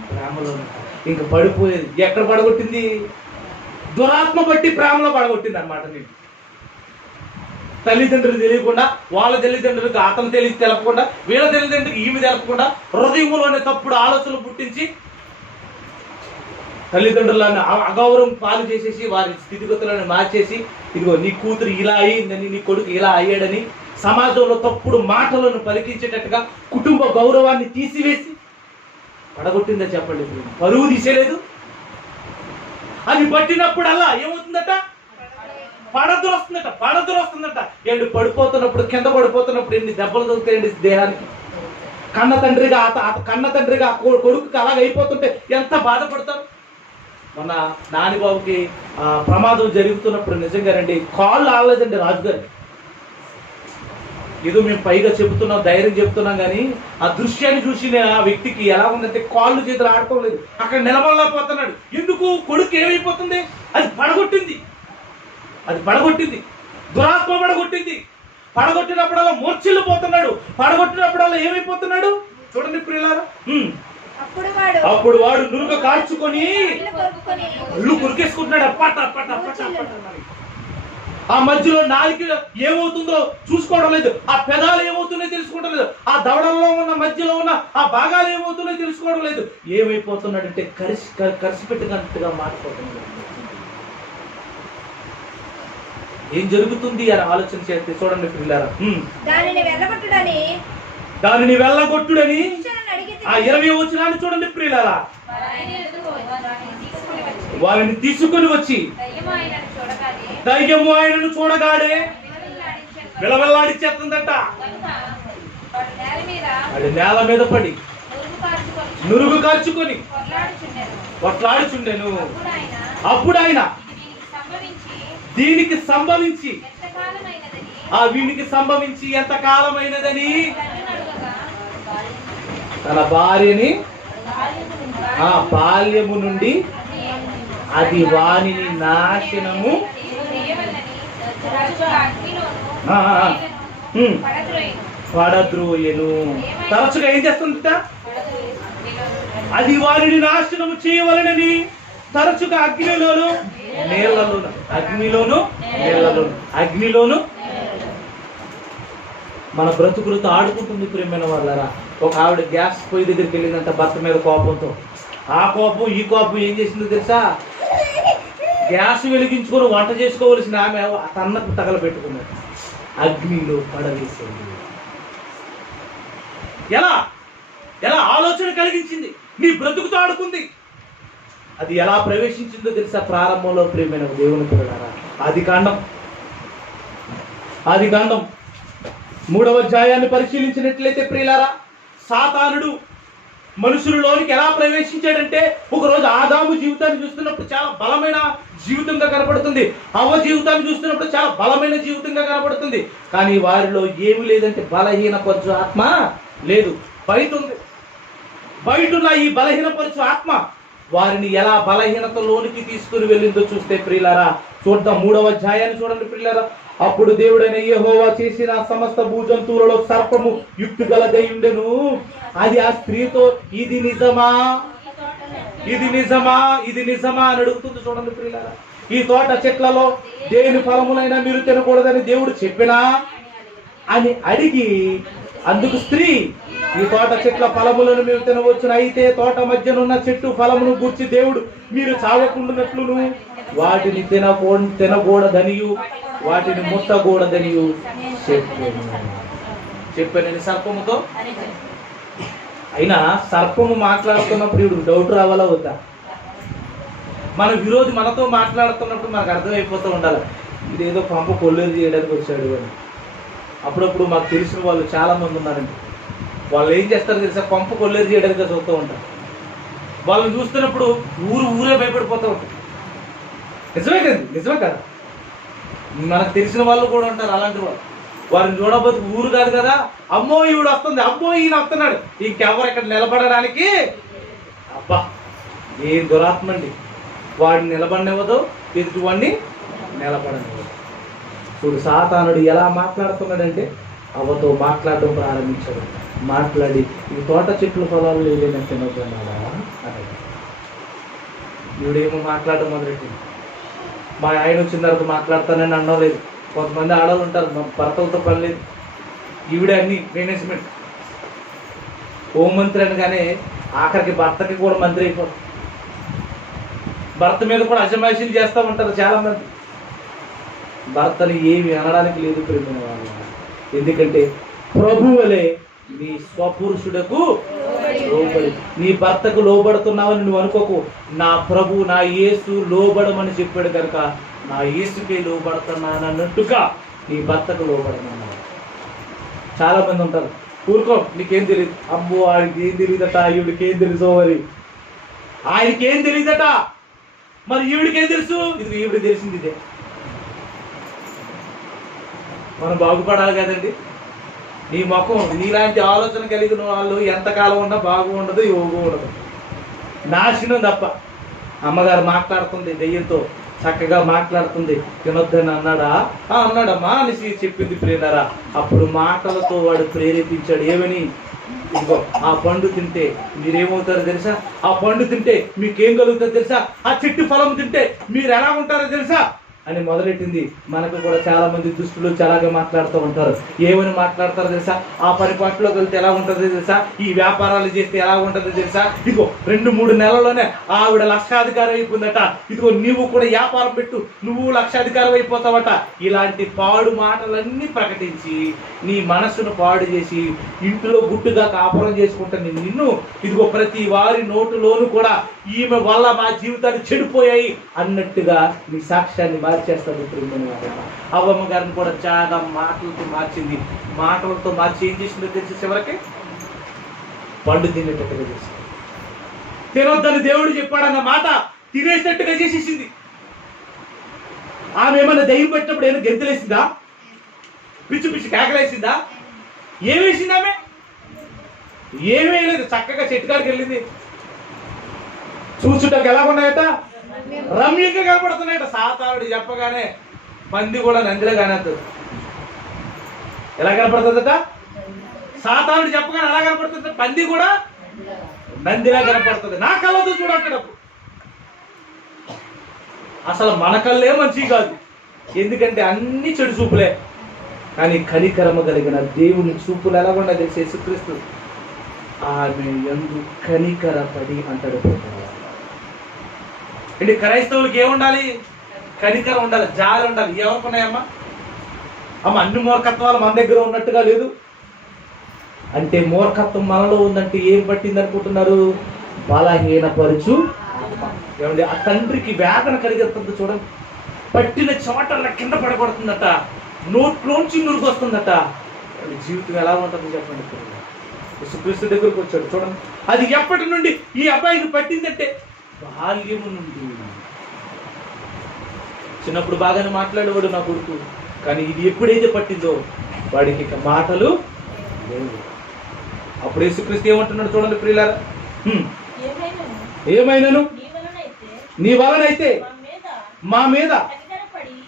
ప్రేమలో. ఇంకా పడిపోయేది ఎక్కడ పడగొట్టింది, దురాత్మ బట్టి ప్రేమలో పడగొట్టింది అనమాట. నేను తల్లిదండ్రులు తెలియకుండా, వాళ్ళ తల్లిదండ్రులకు అతను తెలపకుండా, వీళ్ళ తల్లిదండ్రులకు ఈమె తెలపకుండా, హృదయంలోనే తప్పుడు ఆలోచనలు పుట్టించి తల్లిదండ్రులను అగౌరవం పాలు చేసేసి, వారి స్థితిగతులను మార్చేసి, ఇదిగో నీ కూతురు ఇలా అయ్యిందని, నీ కొడుకు ఇలా అయ్యాడని సమాజంలో తప్పుడు మాటలను పలికించేటట్టుగా కుటుంబ గౌరవాన్ని తీసివేసి పడగొట్టిందా చెప్పండి. పరువు తీసేలేదు. అది పట్టినప్పుడల్లా ఏమవుతుందట, పడదురు వస్తుందట. ఏంటి పడిపోతున్నప్పుడు, కింద పడిపోతున్నప్పుడు ఎన్ని దెబ్బలు దొరుకుతాయండి దేహానికి. కన్న తండ్రిగా కొడుకుకి అలాగ అయిపోతుంటే ఎంత బాధపడతారు. మొన్న నానిబాబుకి ప్రమాదం జరుగుతున్నప్పుడు నిజంగానండి కాళ్ళు ఆడలేదండి రాజుగారి. ఏదో మేము పైగా చెబుతున్నాం, ధైర్యం చెప్తున్నాం, కానీ ఆ దృశ్యాన్ని చూసి ఆ వ్యక్తికి ఎలా ఉందంటే కాళ్ళు చేతులు ఆడటం లేదు, అక్కడ నిలబడలేకపోతున్నాడు. ఎందుకు, కొడుకు ఏమైపోతుంది, అది పడగొట్టింది, దురాత్మ పడగొట్టినప్పుడల్లా మూర్ఛిల్లిపోతున్నాడు. పడగొట్టినప్పుడల్లా ఏమైపోతున్నాడు చూడండి ప్రియులారా. అప్పుడు వాడు నురుగ కార్చుకొని ఇల్లు కురికేసుకుంటున్నాడు. ఆ మధ్యలో నాలుక ఏమవుతుందో చూసుకోవడం లేదు, ఆ పెదాలు ఏమవుతున్నాయో తెలుసుకోవడం లేదు, ఆ దవడలో ఉన్న మధ్యలో ఉన్న ఆ భాగాలు ఏమవుతున్నాయో తెలుసుకోవడం లేదు. ఏమైపోతున్నాడంటే కరిసి పెట్టినట్టుగా మారిపోతున్నాడు. ఏం జరుగుతుంది అని ఆలోచన చేస్తే చూడండి పిల్లరా, దానిని వెళ్ళగొట్టుడని ఆ 20వ వచనాన్ని చూడండి ప్రియులారా. వారిని తీసుకుని వచ్చి దయ్యము ఆయనను చూడగాడే విలవెల్లాడిచ్చేస్తుందట. అది నేల మీద పడి నురుగు కార్చుకొని కొట్లాడుచుండెను. అప్పుడు ఆయన దీనికి సంభవించి వీనికి సంభవించి ఎంత కాలమైనదని తన భార్యని బాల్యము నుండి అది వానిని నాశనము పడద్రోయను. తరచుగా ఏం చేస్తుందట? అది వారిని నాశనము చేయవలనని తరచుగా అగ్నిలోను నీళ్లలోను మన బ్రతుకులతో ఆడుకుంటుంది ప్రియమైన వాళ్ళారా. ఒక ఆవిడ గ్యాస్ పొయ్యి దగ్గరికి వెళ్ళిందంట భర్త మీద కోపంతో. ఆ కోపం ఈ కోపం ఏం చేసిందో తెలుసా? గ్యాస్ వెలిగించుకొని వంట చేసుకోవలసిన ఆమె తన్నకు తగలబెట్టుకున్నది, అగ్నిలో పడవేసింది. ఎలా ఎలా ఆలోచన కలిగించింది, నీ బ్రతుకుతో ఆడుకుంది. అది ఎలా ప్రవేశించిందో తెలుసా? ప్రారంభంలో ప్రియమైన దేవుని పిల్లలారా, ఆదికాండం 3వ అధ్యాయాన్ని పరిశీలించినట్లయితే ప్రియులారా, సాతానుడు మనుషులలోనికి ఎలా ప్రవేశించాడంటే, ఒకరోజు ఆదాము జీవితాన్ని చూస్తున్నప్పుడు చాలా బలమైన జీవితంగా కనపడుతుంది, అవ్వ జీవితాన్ని చూస్తున్నప్పుడు చాలా బలమైన జీవితంగా కనపడుతుంది. కానీ వారిలో ఏమి లేదంటే బలహీనపరచు ఆత్మ లేదు. బయట ఉన్న ఈ బలహీనపరచు ఆత్మ వారిని ఎలా బలహీనతలోనికి తీసుకుని వెళ్ళిందో చూస్తే ప్రియులారా, చూద్దాం. 3వ అధ్యాయాన్ని చూడండి ప్రియులారా. అప్పుడు దేవుడైన యెహోవా చేసిన సమస్త భూజంతువులలో సర్పము యుక్తి గలదై ఉండెను. అది ఆ స్త్రీతో ఇది నిజమా అని అడుగుతుంది. చూడండి ప్రియులారా, ఈ తోట చెట్లలో దేని ఫలములైనా మీరు తినకూడదని దేవుడు చెప్పినా అని అడిగి, అందుకు స్త్రీ, ఈ తోట చెట్ల ఫలములను మీరు తినవచ్చును, అయితే తోట మధ్యనున్న చెట్టు ఫలమును గూర్చి దేవుడు మీరు చావకుండానట్లును వాటిని తినకూడదనియు వాటిని ముట్టకూడదనియు చెప్పానని సర్పముతో. అయినా సర్పము మాట్లాడుతున్నప్పుడు ఇప్పుడు డౌట్ రావాలా వద్దా? మన విరోధి మనతో మాట్లాడుతున్నప్పుడు మనకు అర్థమైపోతూ ఉండాలి, ఇదేదో పంప కొల్లేరు చేయడానికి వచ్చాడు అని. అప్పుడప్పుడు మాకు తెలిసిన వాళ్ళు చాలా మంది ఉన్నారండి. వాళ్ళు ఏం చేస్తారు తెలుసా? పంప కొల్లేరు చేయడానికి చూస్తూ ఉంటారు. వాళ్ళని చూస్తున్నప్పుడు ఊరే భయపడిపోతూ ఉంటారు. నిజమే కదా. మనకు తెలిసిన వాళ్ళు కూడా ఉంటారు అలాంటి వాళ్ళు. వారిని చూడబోతు ఊరు కాదు కదా, అమ్మో ఈవిడ వస్తుంది, అమ్మో ఈయన వస్తున్నాడు, ఇంకెవరు ఇక్కడ నిలబడడానికి. అబ్బా ఏం దురాత్మ అండి! వాడిని నిలబడినివ్వదు, ఎదుటివాడిని నిలబడనివ్వదు. చూడు సాతానుడు ఎలా మాట్లాడుతున్నాడంటే, అవ్వతో మాట్లాడడం ప్రారంభించాడు. మాట్లాడి ఈ తోట చెట్లు పొలాలు ఏదైనా తినొద్దన్నాడా అని. ఈవిడేమో మాట్లాడడం మొదలెట్టింది. మా ఆయన వచ్చిన తర్వాత మాట్లాడతానని అనలేదు. కొంతమంది ఆడవాళ్ళు ఉంటారు, మా భర్తలతో పని లేదు, ఈవిడే అన్ని మేనేజ్మెంట్. హోంమంత్రి అనగానే ఆఖరికి భర్తకి కూడా మంత్రి అయిపోతుంది. భర్త మీద కూడా అజమాయిషీలు చేస్తూ ఉంటారు చాలా మంది. భర్తని ఏమి అనడానికి లేదు ప్రేమైన వాళ్ళు. ఎందుకంటే ప్రభువులే నీ స్వపురుషుడకు లోబడి, నీ భర్తకు లోబడుతున్నావని నువ్వు అనుకోకు. నా ప్రభు నా యేసు లోబడమని చెప్పాడు కనుక నా యేసుకే లోబడుతున్నాను అన్నట్టుగా నీ భర్తకు లోబడమన్నాడు. చాలా మంది ఉంటారు, ఊరుకో నీకేం తెలియదు, అమ్మో ఆయనకి ఏం తెలియదట, ఈవిడికి ఏం తెలుసో, మరి ఆయనకి ఏం తెలియదట, మరి ఈవిడికి ఏం తెలుసు, ఇది ఈవిడికి తెలిసింది ఇదే. మనం బాగుపడాలి కదండి. నీ ముఖం నీలాంటి ఆలోచన కలిగిన వాళ్ళు ఎంతకాలం ఉన్నా బాగు ఉండదు, యోగం ఉండదు, నాశనం తప్ప. అమ్మగారు మాట్లాడుతుంది దెయ్యంతో, చక్కగా మాట్లాడుతుంది, తినొద్దని అన్నాడమ్మా అనేసి చెప్పింది ప్రేరరా. అప్పుడు మాటలతో వాడు ప్రేరేపించాడు. ఏమని? ఇదిగో ఆ పండు తింటే మీరేమవుతారో తెలుసా, ఆ పండు తింటే మీకేం కలుగుతుందో తెలుసా, ఆ చెట్టు ఫలం తింటే మీరు ఎలా ఉంటారో తెలుసా అని మొదలెట్టింది. మనకు కూడా చాలా మంది దుస్తులు చాలాగా మాట్లాడుతూ ఉంటారు. ఏమని మాట్లాడతారో తెలుసా? ఆ పరిపాట్లోకి వెళ్తే ఎలా ఉంటుందో తెలుసా, ఈ వ్యాపారాలు చేస్తే ఎలా ఉంటుందో తెలుసా, ఇదిగో 2-3 నెలల్లోనే ఆవిడ లక్షాధికారం అయిపోయిందట, ఇదిగో నువ్వు కూడా వ్యాపారం పెట్టు, నువ్వు లక్షాధికారం అయిపోతావట. ఇలాంటి పాడు మాటలన్నీ ప్రకటించి నీ మనసును పాడు చేసి ఇంట్లో గుట్టుగా కాపురం చేసుకుంటా నిన్ను ఇదిగో ప్రతి వారి నోటులోను కూడా ఈమె వల్ల మా జీవితాలు చెడిపోయాయి అన్నట్టుగా నీ సాక్ష్యాన్ని మార్చేస్తాడు. అవ్వమ్మ గారిని కూడా చాలా మాటలతో మార్చింది. మాటలతో మార్చి ఏం చేసిందో తెలిసి చివరికి పండు తినేటట్టుగా చేసింది. తినొద్దని దేవుడు చెప్పాడన్న మాట తినేసినట్టుగా చేసేసింది. ఆమె ఏమన్నా దయ్యం పెట్టినప్పుడు ఏమైనా గెంతులేసిందా? పిచ్చి పిచ్చి కేకలేసిందా? ఏమేసింది ఆమె? ఏమీ లేదు. చక్కగా చెట్టుకాడికి వెళ్ళింది. చూచుటకు ఎలా ఉన్నాయట? రమ్యంగా కనపడుతున్నాయట. సాతానుడు చెప్పగానే పంది కూడా నందిలా కానద్దు. ఎలా కనపడుతుందట? సాతానుడు చెప్పగానే ఎలా కనపడుతుంది? పంది కూడా నందిలా కనపడుతుంది. నా కళ్ళతో చూడక్కడప్పుడు అసలు మన కళ్ళే మంచి కాదు, ఎందుకంటే అన్ని చెడు చూపులే. కానీ కనికరమ కలిగిన దేవుని చూపులు ఎలా ఉండాలి తెలిసి యేసుక్రీస్తు ఆమె యందు కనికరపడి అంటాడు. అంటే క్రైస్తవులకి ఏముండాలి? కనికరం ఉండాలి, జాలి ఉండాలి. ఎవరుకున్నాయమ్మా? అమ్మ అన్ని మూర్ఖత్వాలు మన దగ్గర ఉన్నట్టుగా లేదు. అంటే మూర్ఖత్వం మనలో ఉందంటే ఏం పట్టింది అనుకుంటున్నారు? బలహీనపరచు. ఏమండి ఆ తండ్రికి వేదన కలిగేస్తుంది చూడండి. పట్టిన చోటల్లా కింద పడబడుతుందట, నోట్లోంచి నురుగొస్తుందట. జీవితం ఎలా ఉంటుంది చెప్పండి. యేసుక్రీస్తు దగ్గరకు వచ్చాడు చూడండి. అది ఎప్పటి నుండి ఈ అబ్బాయికి పట్టిందంటే బాల్యము నుండి. చిన్నప్పుడు బాగానే మాట్లాడేవాడు నా కొడుకు, కానీ ఇది ఎప్పుడైతే పట్టిందో వాడికి ఇక మాటలు లేవు. అప్పుడు యేసుక్రీస్తు ఏమంటున్నాడు చూడండి ప్రియులారా, ఏమైనాను నీ వలనైతే మా మీద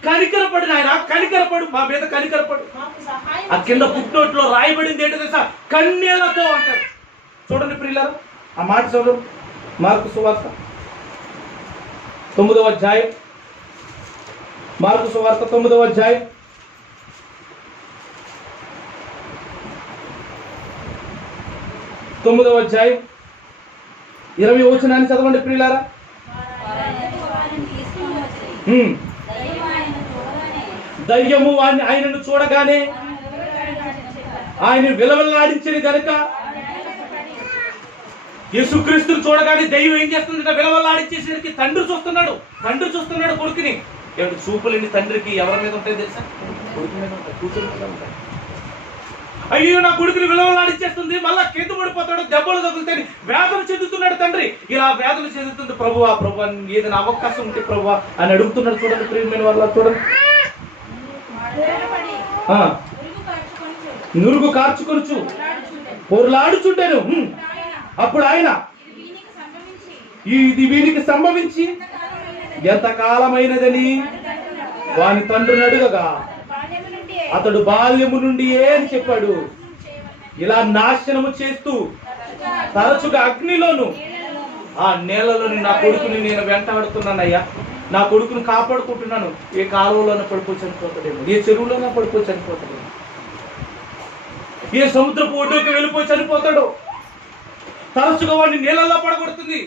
కనికరపడు నాయన, కనికరపడు మా మీద, కనికరపడు. ఆ కింద పుట్టినోట్లో రాయబడింది ఏంటో తెలుసా? కన్యలతో అంటారు. చూడండి ప్రియులారా ఆ మాట చూడండి. మార్కు సువార్త 9వ అధ్యాయం. మార్కు సువార్త 9వ అధ్యాయం 9వ అధ్యాయం 20వ వచనాన్ని చదవండి ప్రియులారా. దయ్యము ఆయనను చూడగానే ఆయన విలవల్లాడించింది కనుక, యేసుక్రీస్తుని చూడగానే దయ్యం ఏం చేస్తుంది? విలవల్లాడించేసరికి తండ్రి చూస్తున్నాడు కొడుకుని. ఏమిటి చూపులేని తండ్రికి ఎవరి మీద ఉంటాయి తెలుసా? కొడుకు మీద ఉంటాయి, కూతురు మీద ఉంటాయి. అయ్యో నా కొడుకుని విలవలాడించేస్తుంది, మళ్ళా కింద పడిపోతాడు, దెబ్బలు తగులుతాయి, వేదన చెందుతున్నాడు తండ్రి. ఇలా వేదన చెందుతుంది. ప్రభువా ఏదైనా అవకాశం ఉంటే ప్రభువా అని అడుగుతున్నాడు. చూడండి ప్రియమైన వాళ్ళ చూడండి. నురుగు కార్చుకొనుచు పొరులాడుచుండెను. అప్పుడు ఆయన ఇది వీనికి సంభవించి ఎంత కాలమైనదని వాని తండ్రిని అడుగగా అతడు బాల్యము నుండి అని చెప్పాడు. ఇలా నాశనము చేస్తూ తరచుగా అగ్నిలోను ఆ నేలలోని నా కొడుకుని నేను వెంటాడుతున్నానయ్యా, నా కొడుకుని కాపాడుకుంటున్నాను. ఏ కాలువలోనే పడిపోయి చనిపోతాడేమో, ఏ చెరువులోనే పడిపోయి చనిపోతాడేమో, ఏ సముద్రపు ఒడ్డుకి వెళ్ళిపోయి చనిపోతాడు. తరచుగా వాడిని నీళ్ళల్లో పడగొడుతుంది.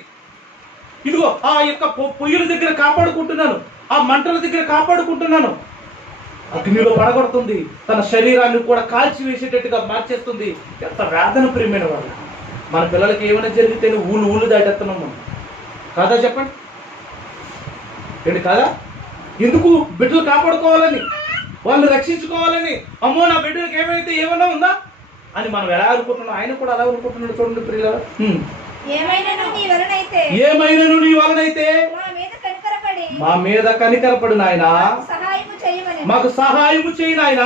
ఇదిగో ఆ యొక్క పొయ్యిల దగ్గర కాపాడుకుంటున్నాను, ఆ మంటల దగ్గర కాపాడుకుంటున్నాను. అగ్నిలో పడగొడుతుంది, తన శరీరాన్ని కూడా కాల్చి వేసేటట్టుగా మార్చేస్తుంది. ఎంత వేదన ప్రియమైన వాళ్ళు. మన పిల్లలకి ఏమైనా జరిగితేనే ఊళ్ళు దాటేస్తున్నాం మనం. కాదా చెప్పండి? ఏంటి కాదా? ఎందుకు? బిడ్డలు కాపాడుకోవాలని, వాళ్ళు రక్షించుకోవాలని. అమ్మో నా బిడ్డలకు ఏమైనా ఉందా అని మనం ఎలా అనుకుంటున్నాం, ఆయన కూడా అలా అనుకుంటున్నాడు. చూడండి ప్రియులారా. ఏమైనాను నీ వలనైతే మా మీద కనికరపడు నాయన, మాకు సహాయము చేయి నాయన.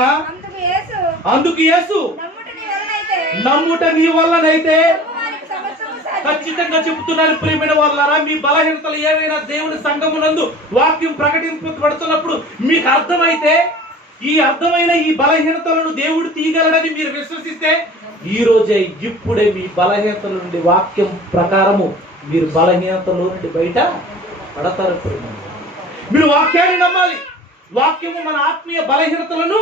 అందుకు యేసు నమ్ముట నీ వల్లనైతే. ఖచ్చితంగా చెబుతున్నాను ప్రియమైన వాళ్ళారా, మీ బలహీనతలు ఏవైనా దేవుని సంఘమునందు వాక్యం ప్రకటింపబడుతున్నప్పుడు మీకు అర్థమైతే, ఈ అర్థమైన ఈ బలహీనతలను దేవుడు తీయగలడని మీరు విశ్వసిస్తే, ఈ రోజే ఇప్పుడే మీ బలహీనతల నుండి వాక్యం ప్రకారము మీరు బలహీనతలో నుండి బయట పడతారు. మీరు వాక్యాన్ని నమ్మాలి. వాక్యము మన ఆత్మీయ బలహీనతలను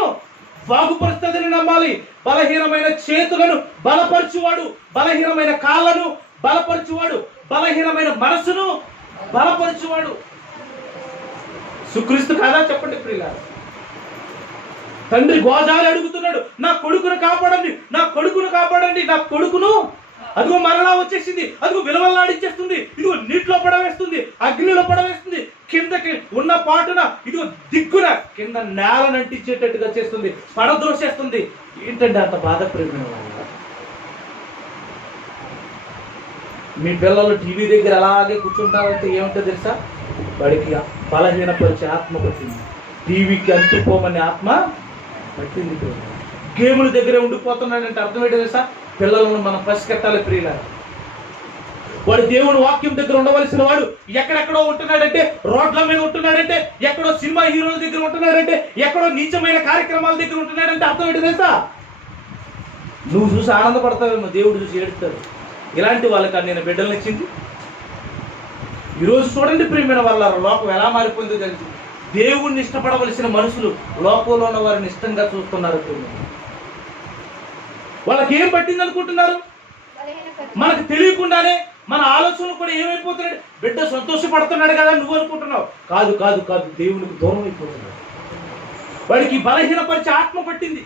బాగుపరుస్తుందని నమ్మాలి. బలహీనమైన చేతులను బలపరచువాడు, బలహీనమైన కాళ్ళను బలపరచువాడు, బలహీనమైన మనసును బలపరచువాడు యేసుక్రీస్తు కాదా చెప్పండి ప్రియులారా. తండ్రి గోజాలు అడుగుతున్నాడు, నా కొడుకును కాపాడండి, నా కొడుకును కాపాడండి, నా కొడుకును. అదిగో మరలా వచ్చేసింది, అదిగో విలవల్లాడించేస్తుంది, ఇదిగో నీటిలో పడవేస్తుంది, అగ్నిలో పడవేస్తుంది, కిందకి ఉన్న పాటున ఇదిగో దిక్కున కింద నేలను అంటించేటట్టుగా చేస్తుంది, పడద్రోసేస్తుంది. ఏంటంటే అంత బాధ ప్రేమ. మీ పిల్లలు టీవీ దగ్గర అలాగే కూర్చుంటారంటే ఏముంటుంది తెలుసా? వాడికి బలహీనపరిచే ఆత్మ పట్టింది. టీవీకి అంటుకోమని ఆత్మ పట్టింది. గేముల దగ్గరే ఉండిపోతున్నాడంటే అర్థం ఏంటో తెలుసా? పిల్లలను మనం పసిగట్టాలి ప్రియుల. వాడు దేవుని వాక్యం దగ్గర ఉండవలసిన వాడు ఎక్కడెక్కడో ఉంటున్నాడంటే, రోడ్ల మీద ఉంటున్నాడంటే, ఎక్కడో సినిమా హీరోల దగ్గర ఉంటున్నాడంటే, ఎక్కడో నీచమైన కార్యక్రమాల దగ్గర ఉంటున్నాడంటే అర్థం ఏంటో తెలుసా? నువ్వు చూసి ఆనందపడతావేమో, దేవుడు చూసి ఏడుస్తాడు. ఇలాంటి వాళ్ళకి నేను బిడ్డలను ఇచ్చింది. ఈరోజు చూడండి ప్రియమైన వాళ్ళ లోకం ఎలా మారిపోయిందో తెలిసి, దేవుణ్ణి ఇష్టపడవలసిన మనుషులు లోకంలో ఉన్న వారిని ఇష్టంగా చూస్తున్నారు. వాళ్ళకి ఏం పట్టింది అనుకుంటున్నారు? మనకు తెలియకుండానే మన ఆలోచనలు కూడా ఏమైపోతున్నాడు? బిడ్డ సంతోషపడుతున్నాడు కదా నువ్వు అనుకుంటున్నావు. కాదు కాదు కాదు, దేవునికి దూరం అయిపోతున్నాడు. వాడికి బలహీనపరిచే ఆత్మ పట్టింది.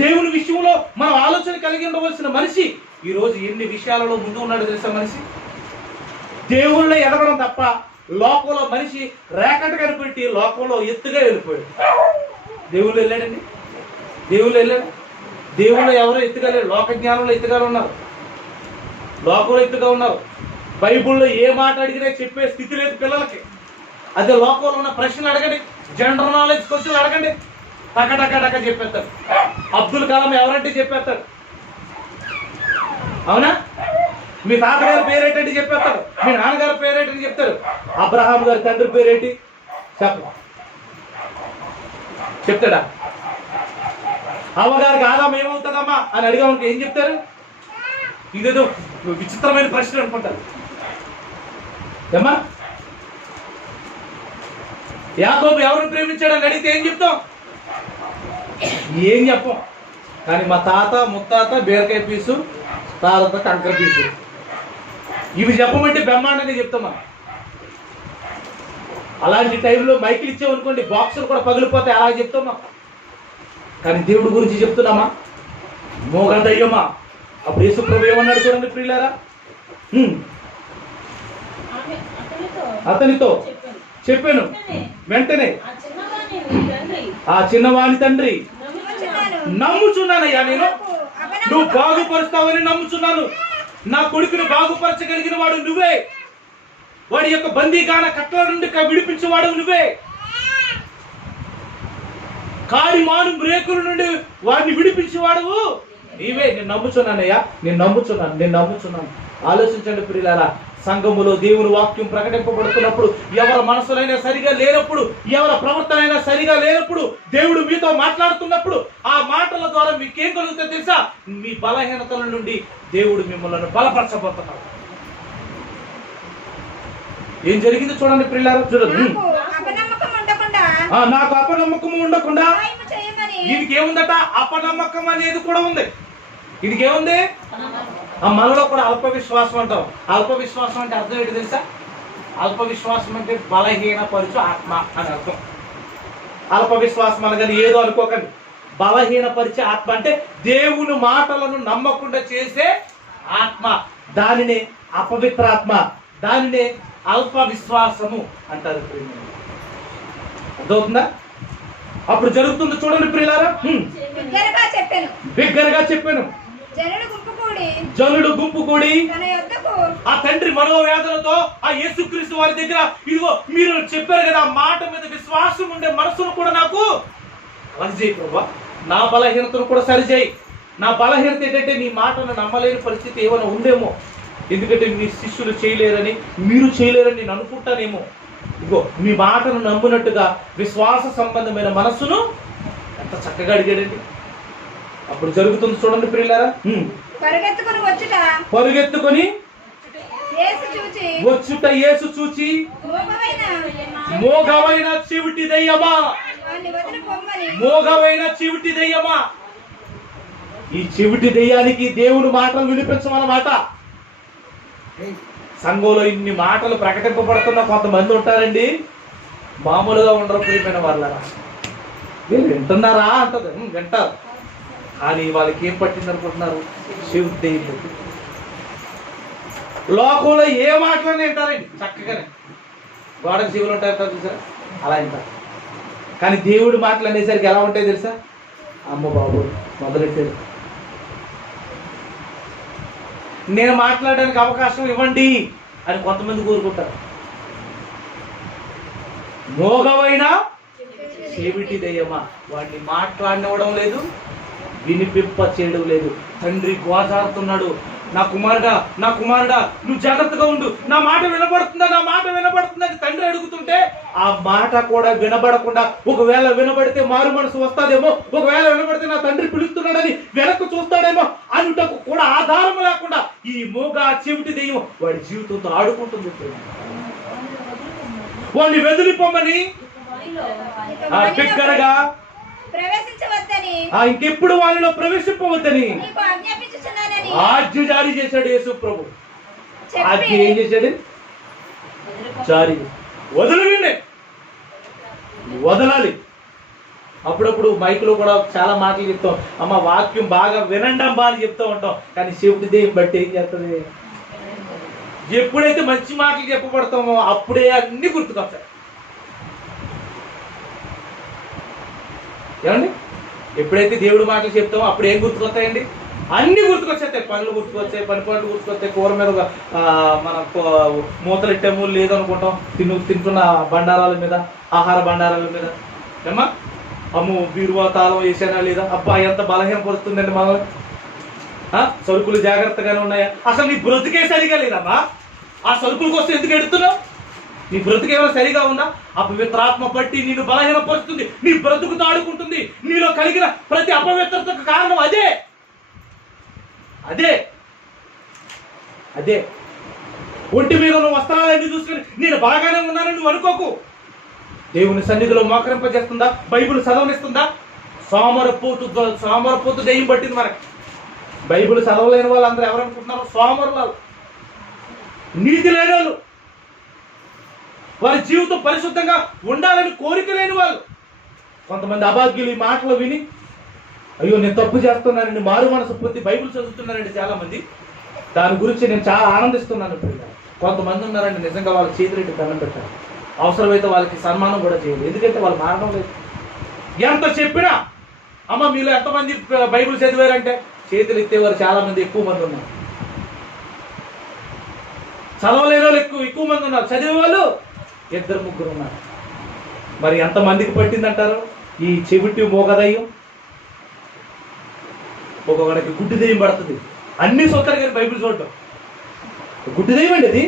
దేవుని విషయంలో మనం ఆలోచన కలిగి ఉండవలసిన మనిషి ఈరోజు ఎన్ని విషయాలలో ముందు ఉన్నాడు తెలుసా? మనిషి దేవుళ్ళో ఎదగడం తప్ప లోకంలో మనిషి రేకట కనిపెట్టి లోకంలో ఎత్తుగా వెళ్ళిపోయాడు. దేవుళ్ళు వెళ్ళాడండి, దేవుళ్ళు వెళ్ళాడు. దేవుళ్ళు ఎవరో ఎత్తుగా లేరు. లోక జ్ఞానంలో ఎత్తుగా ఉన్నారు, లోకంలో ఎత్తుగా ఉన్నారు. బైబుల్లో ఏ మాట అడిగినా చెప్పే స్థితి లేదు పిల్లలకి. అదే లోకంలో ఉన్న ప్రశ్నలు అడగండి, జనరల్ నాలెడ్జ్ క్వశ్చన్లు అడగండి, టక చెప్పేస్తారు. అబ్దుల్ కలాం ఎవరంటే చెప్పేస్తారు, అవునా? మీ తాతగారి పేరేంటంటే చెప్పేస్తారు, మీ నాన్నగారి పేరేంటని చెప్తారు. అబ్రహాం గారి తండ్రి పేరేంటి చెప్తాడా? అమ్మగారికి ఆదాం ఏమవుతుందమ్మా అని అడిగామనుకో ఏం చెప్తారు? ఇదేదో విచిత్రమైన ప్రశ్న అనుకుంటారు. ఏమ్మా యాకోబు ఎవరిని ప్రేమించాడని అడిగితే ఏం చెప్తాం? ఏం చెప్పం. కానీ మా తాత ముత్తాత బీరకాయ పీసు, తాత కంకర పీసు, ఇవి చెప్పమంటే బ్రహ్మాండంగా చెప్తామా. అలాంటి టైంలో మైకిల్ ఇచ్చామనుకోండి బాక్సులు కూడా పగిలిపోతాయి, అలా చెప్తామా. కానీ దేవుడి గురించి చెప్తున్నామా? మోగదయ్యమా. అప్పుడు యేసుప్రభు ఏమన్నాడు చూడండి ప్రియులారా, అతనితో చెప్పాను, వెంటనే ఆ చిన్నవాని తండ్రి నమ్ముచున్నానయ్యా, నేను నువ్వు బాగుపరుస్తావని నమ్ముచున్నాను. నా కొడుకును బాగుపరచగలిగిన వాడు నువ్వే, వాడి యొక్క బందీగాన కట్టల నుండి విడిపించేవాడు నువ్వే, కాడి మాను బ్రేకుల నుండి వాడిని విడిపించేవాడు నీవే. నేను నమ్ముచున్నానయ్యా, నేను నమ్ముచున్నాను. ఆలోచించండి ప్రియులారా, సంఘములో దేవుని వాక్యం ప్రకటింపబడుతున్నప్పుడు ఎవరి మనసులైనా సరిగా లేనప్పుడు, ఎవరి ప్రవర్తన అయినా సరిగా లేనప్పుడు, దేవుడు మీతో మాట్లాడుతున్నప్పుడు ఆ మాటల ద్వారా మీకేం కలుగుతుందో తెలుసా? మీ బలహీనతల నుండి దేవుడు మిమ్మల్ని బలపరచబోతున్నాడు. ఏం జరిగింది చూడండి ప్రియులారా, చూడండి. నాకు అపనమ్మకం ఉండకుండా, వీడికి ఏముందట? అపనమ్మకం అనేది కూడా ఉంది. వీడికి ఏముంది? మనలో కూడా అల్ప విశ్వాసం అంటాం. అల్ప విశ్వాసం అంటే అర్థం ఏంటి తెలుసా? అల్ప విశ్వాసం అంటే బలహీనపరచు ఆత్మ అని అర్థం. అల్ప విశ్వాసం అనగానే ఏదో అనుకోకండి. బలహీనపరిచే ఆత్మ అంటే దేవుని మాటలను నమ్మకుండా చేసే ఆత్మ. దానినే అపవిత్రాత్మ, దానినే అల్ప విశ్వాసము అంటారు. అర్థమవుతుందా? అప్పుడు జరుగుతుంది చూడండి ప్రియులారా. బిగ్గరగా చెప్పాను, జనుడు గుంపు కూడి ఆ తండ్రి మనోవేదనతో ఆ యేసుక్రీస్తు వారి దగ్గర, ఇదిగో మీరు చెప్పారు కదా, ఆ మాట మీద విశ్వాసం ఉండే మనసును కూడా నాకు సరిచేయి ప్రభా, నా బలహీనతను కూడా సరిచేయి. నా బలహీనత ఏంటంటే నీ మాటను నమ్మలేని పరిస్థితి ఏమైనా ఉందేమో, ఎందుకంటే మీ శిష్యులు చేయలేరని, మీరు చేయలేరని నేను అనుకుంటానేమో. ఇగో మీ మాటను నమ్మునట్టుగా విశ్వాస సంబంధమైన మనస్సును ఎంత చక్కగా అడిగాడండి. అప్పుడు జరుగుతుంది చూడండి ప్రియులారా. పరుగెత్తుకొని వచ్చుట యేసు చూచి, మోగవైన చెవిటి దయ్యమా, మోగవైన చెవిటి దయ్యమా. ఈ చెవిటి దయ్యానికి దేవుని మాటలు వినిపించమన్నమాట. సంఘంలో ఇన్ని మాటలు ప్రకటింపబడుతున్న కొంతమంది ఉంటారండి, మామూలుగా ఉండరు ప్రియమైన వాళ్ళరా. మీరు వింటున్నారా అంటది, వింటారు. కానీ వాళ్ళకి ఏం పట్టింది అనుకుంటున్నారు? చెవిటి. లోకంలో ఏ మాటలనే వింటారండి చక్కగానే, గోడకు చెవులు ఉంటారు చూసారా, అలా వింటారు. కానీ దేవుడి మాటలు అనేసరికి ఎలా ఉంటాయి తెలుసా? అమ్మ బాబు మొదలెట్టారు. నేను మాట్లాడడానికి అవకాశం ఇవ్వండి అని కొంతమంది కోరుకుంటారు. మోగవైనా చెవిటి దయ్యమా, వాడిని మాట్లాడనివ్వడం లేదు, వినిపింప చేయడం లేదు. తండ్రి గోజారుతున్నాడు, నా కుమారుడా నువ్వు జాగ్రత్తగా ఉండు, నా మాట వినబడుతుందా అని తండ్రి అడుగుతుంటే ఆ మాట కూడా వినబడకుండా, ఒకవేళ వినబడితే మారు మనసు వస్తాదేమో, ఒకవేళ వినబడితే నా తండ్రి పిలుస్తున్నాడని వెనక్కు చూస్తాడేమో అనుటకు కూడా ఆధారం లేకుండా ఈ మోగ చెవిటి దెయ్యం వాడి జీవితంతో ఆడుకుంటుంది. వాడిని వెదిలిపోమని బిగ్గరగా ఇంకెప్పుడు వాళ్ళలో ప్రవేశింపవద్దని ఆజ్ఞ జారీ చేశాడు యేసు ప్రభు. ఆజ్ఞ ఏం చేశాడు? జారీ వదలాలి. అప్పుడప్పుడు మైకులో కూడా చాలా మాటలు చెప్తాం, అమ్మ వాక్యం బాగా వినండి అమ్మా అని చెప్తూ ఉంటాం. కానీ చెవిటి దెయ్యం బట్టి ఏం చేస్తుంది? ఎప్పుడైతే మంచి మాటలు చెప్పబడతామో అప్పుడే అన్ని గుర్తుకొస్తాయి. ఏమండి? ఎప్పుడైతే దేవుడి మాటలు చెప్తామో అప్పుడు ఏం గుర్తుకొస్తాయండి? అన్ని గుర్తుకొచ్చేస్తాయి. పనులు గుర్తుకొచ్చాయి, పని పనులు గుర్తుకొస్తాయి, కూర మీద మన మూతలు ఇట్టాము లేదనుకుంటాం, తింటున్న బండారాల మీద, ఆహార బండారాల మీద. ఏమ్మా అమ్ము బీరువా తాళం వేసానా లేదా, అబ్బా ఎంత బలహీనపరుస్తుందండి మనల్ని. సరుకులు జాగ్రత్తగానే ఉన్నాయా? అసలు నీ బ్రతికే సరిగా లేదమ్మా. ఆ సరుకుల కోసం ఎందుకు ఎడుతున్నావు? నీ బ్రతుకు ఏమైనా సరిగా ఉందా? అపవిత్రాత్మ బట్టి నిన్ను బలహీనపరుస్తుంది, నీ బ్రతుకుతో ఆడుకుంటుంది. నీలో కలిగిన ప్రతి అపవిత్రతకు కారణం అదే అదే అదే ఒంటి మీద ఉన్న వస్త్రాలన్నీ చూసుకొని నేను బాగానే ఉన్నానని నువ్వు అనుకోకు. దేవుని సన్నిధిలో మోకరింపజేస్తుందా? బైబిల్ చదవనిస్తుందా? సోమరపోతు దెయ్యం పట్టింది మనకి. బైబిల్ చదవలేని వాళ్ళు అందరూ ఎవరనుకుంటున్నారు? సోమరులు, నీతి లేని వాళ్ళు, వారి జీవితం పరిశుద్ధంగా ఉండాలని కోరిక లేని వాళ్ళు. కొంతమంది అభాగ్యులు ఈ మాటలు విని అయ్యో నేను తప్పు చేస్తున్నానండి, మారు మనసు పొంది బైబిల్ చదువుతున్నానండి చాలా మంది. దాని గురించి నేను చాలా ఆనందిస్తున్నాను. కొంతమంది ఉన్నారండి నిజంగా వాళ్ళ చేతులెట్టి దండం పెట్టారు, అవసరమైతే వాళ్ళకి సన్మానం కూడా చేయాలి. ఎందుకంటే వాళ్ళు మారడం లేదు. ఎంత చెప్పినా అమ్మ మీలో ఎంతమంది బైబిల్ చదివారంటే చేతులు ఎత్తేవారు చాలా మంది ఎక్కువ మంది ఉన్నారు. చదవలేని వాళ్ళు ఎక్కువ మంది ఉన్నారు, చదివే వాళ్ళు 2-3 ఉన్నారు. మరి ఎంతమందికి పట్టిందంటారు ఈ చెవిటి మోగదయ్యం? ఒక్కొక్కడికి గుడ్డి దెయ్యం పడుతుంది. అన్ని చూస్తారు కానీ బైబిల్ చూడటం గుడ్డి దెయ్యం అండి. అది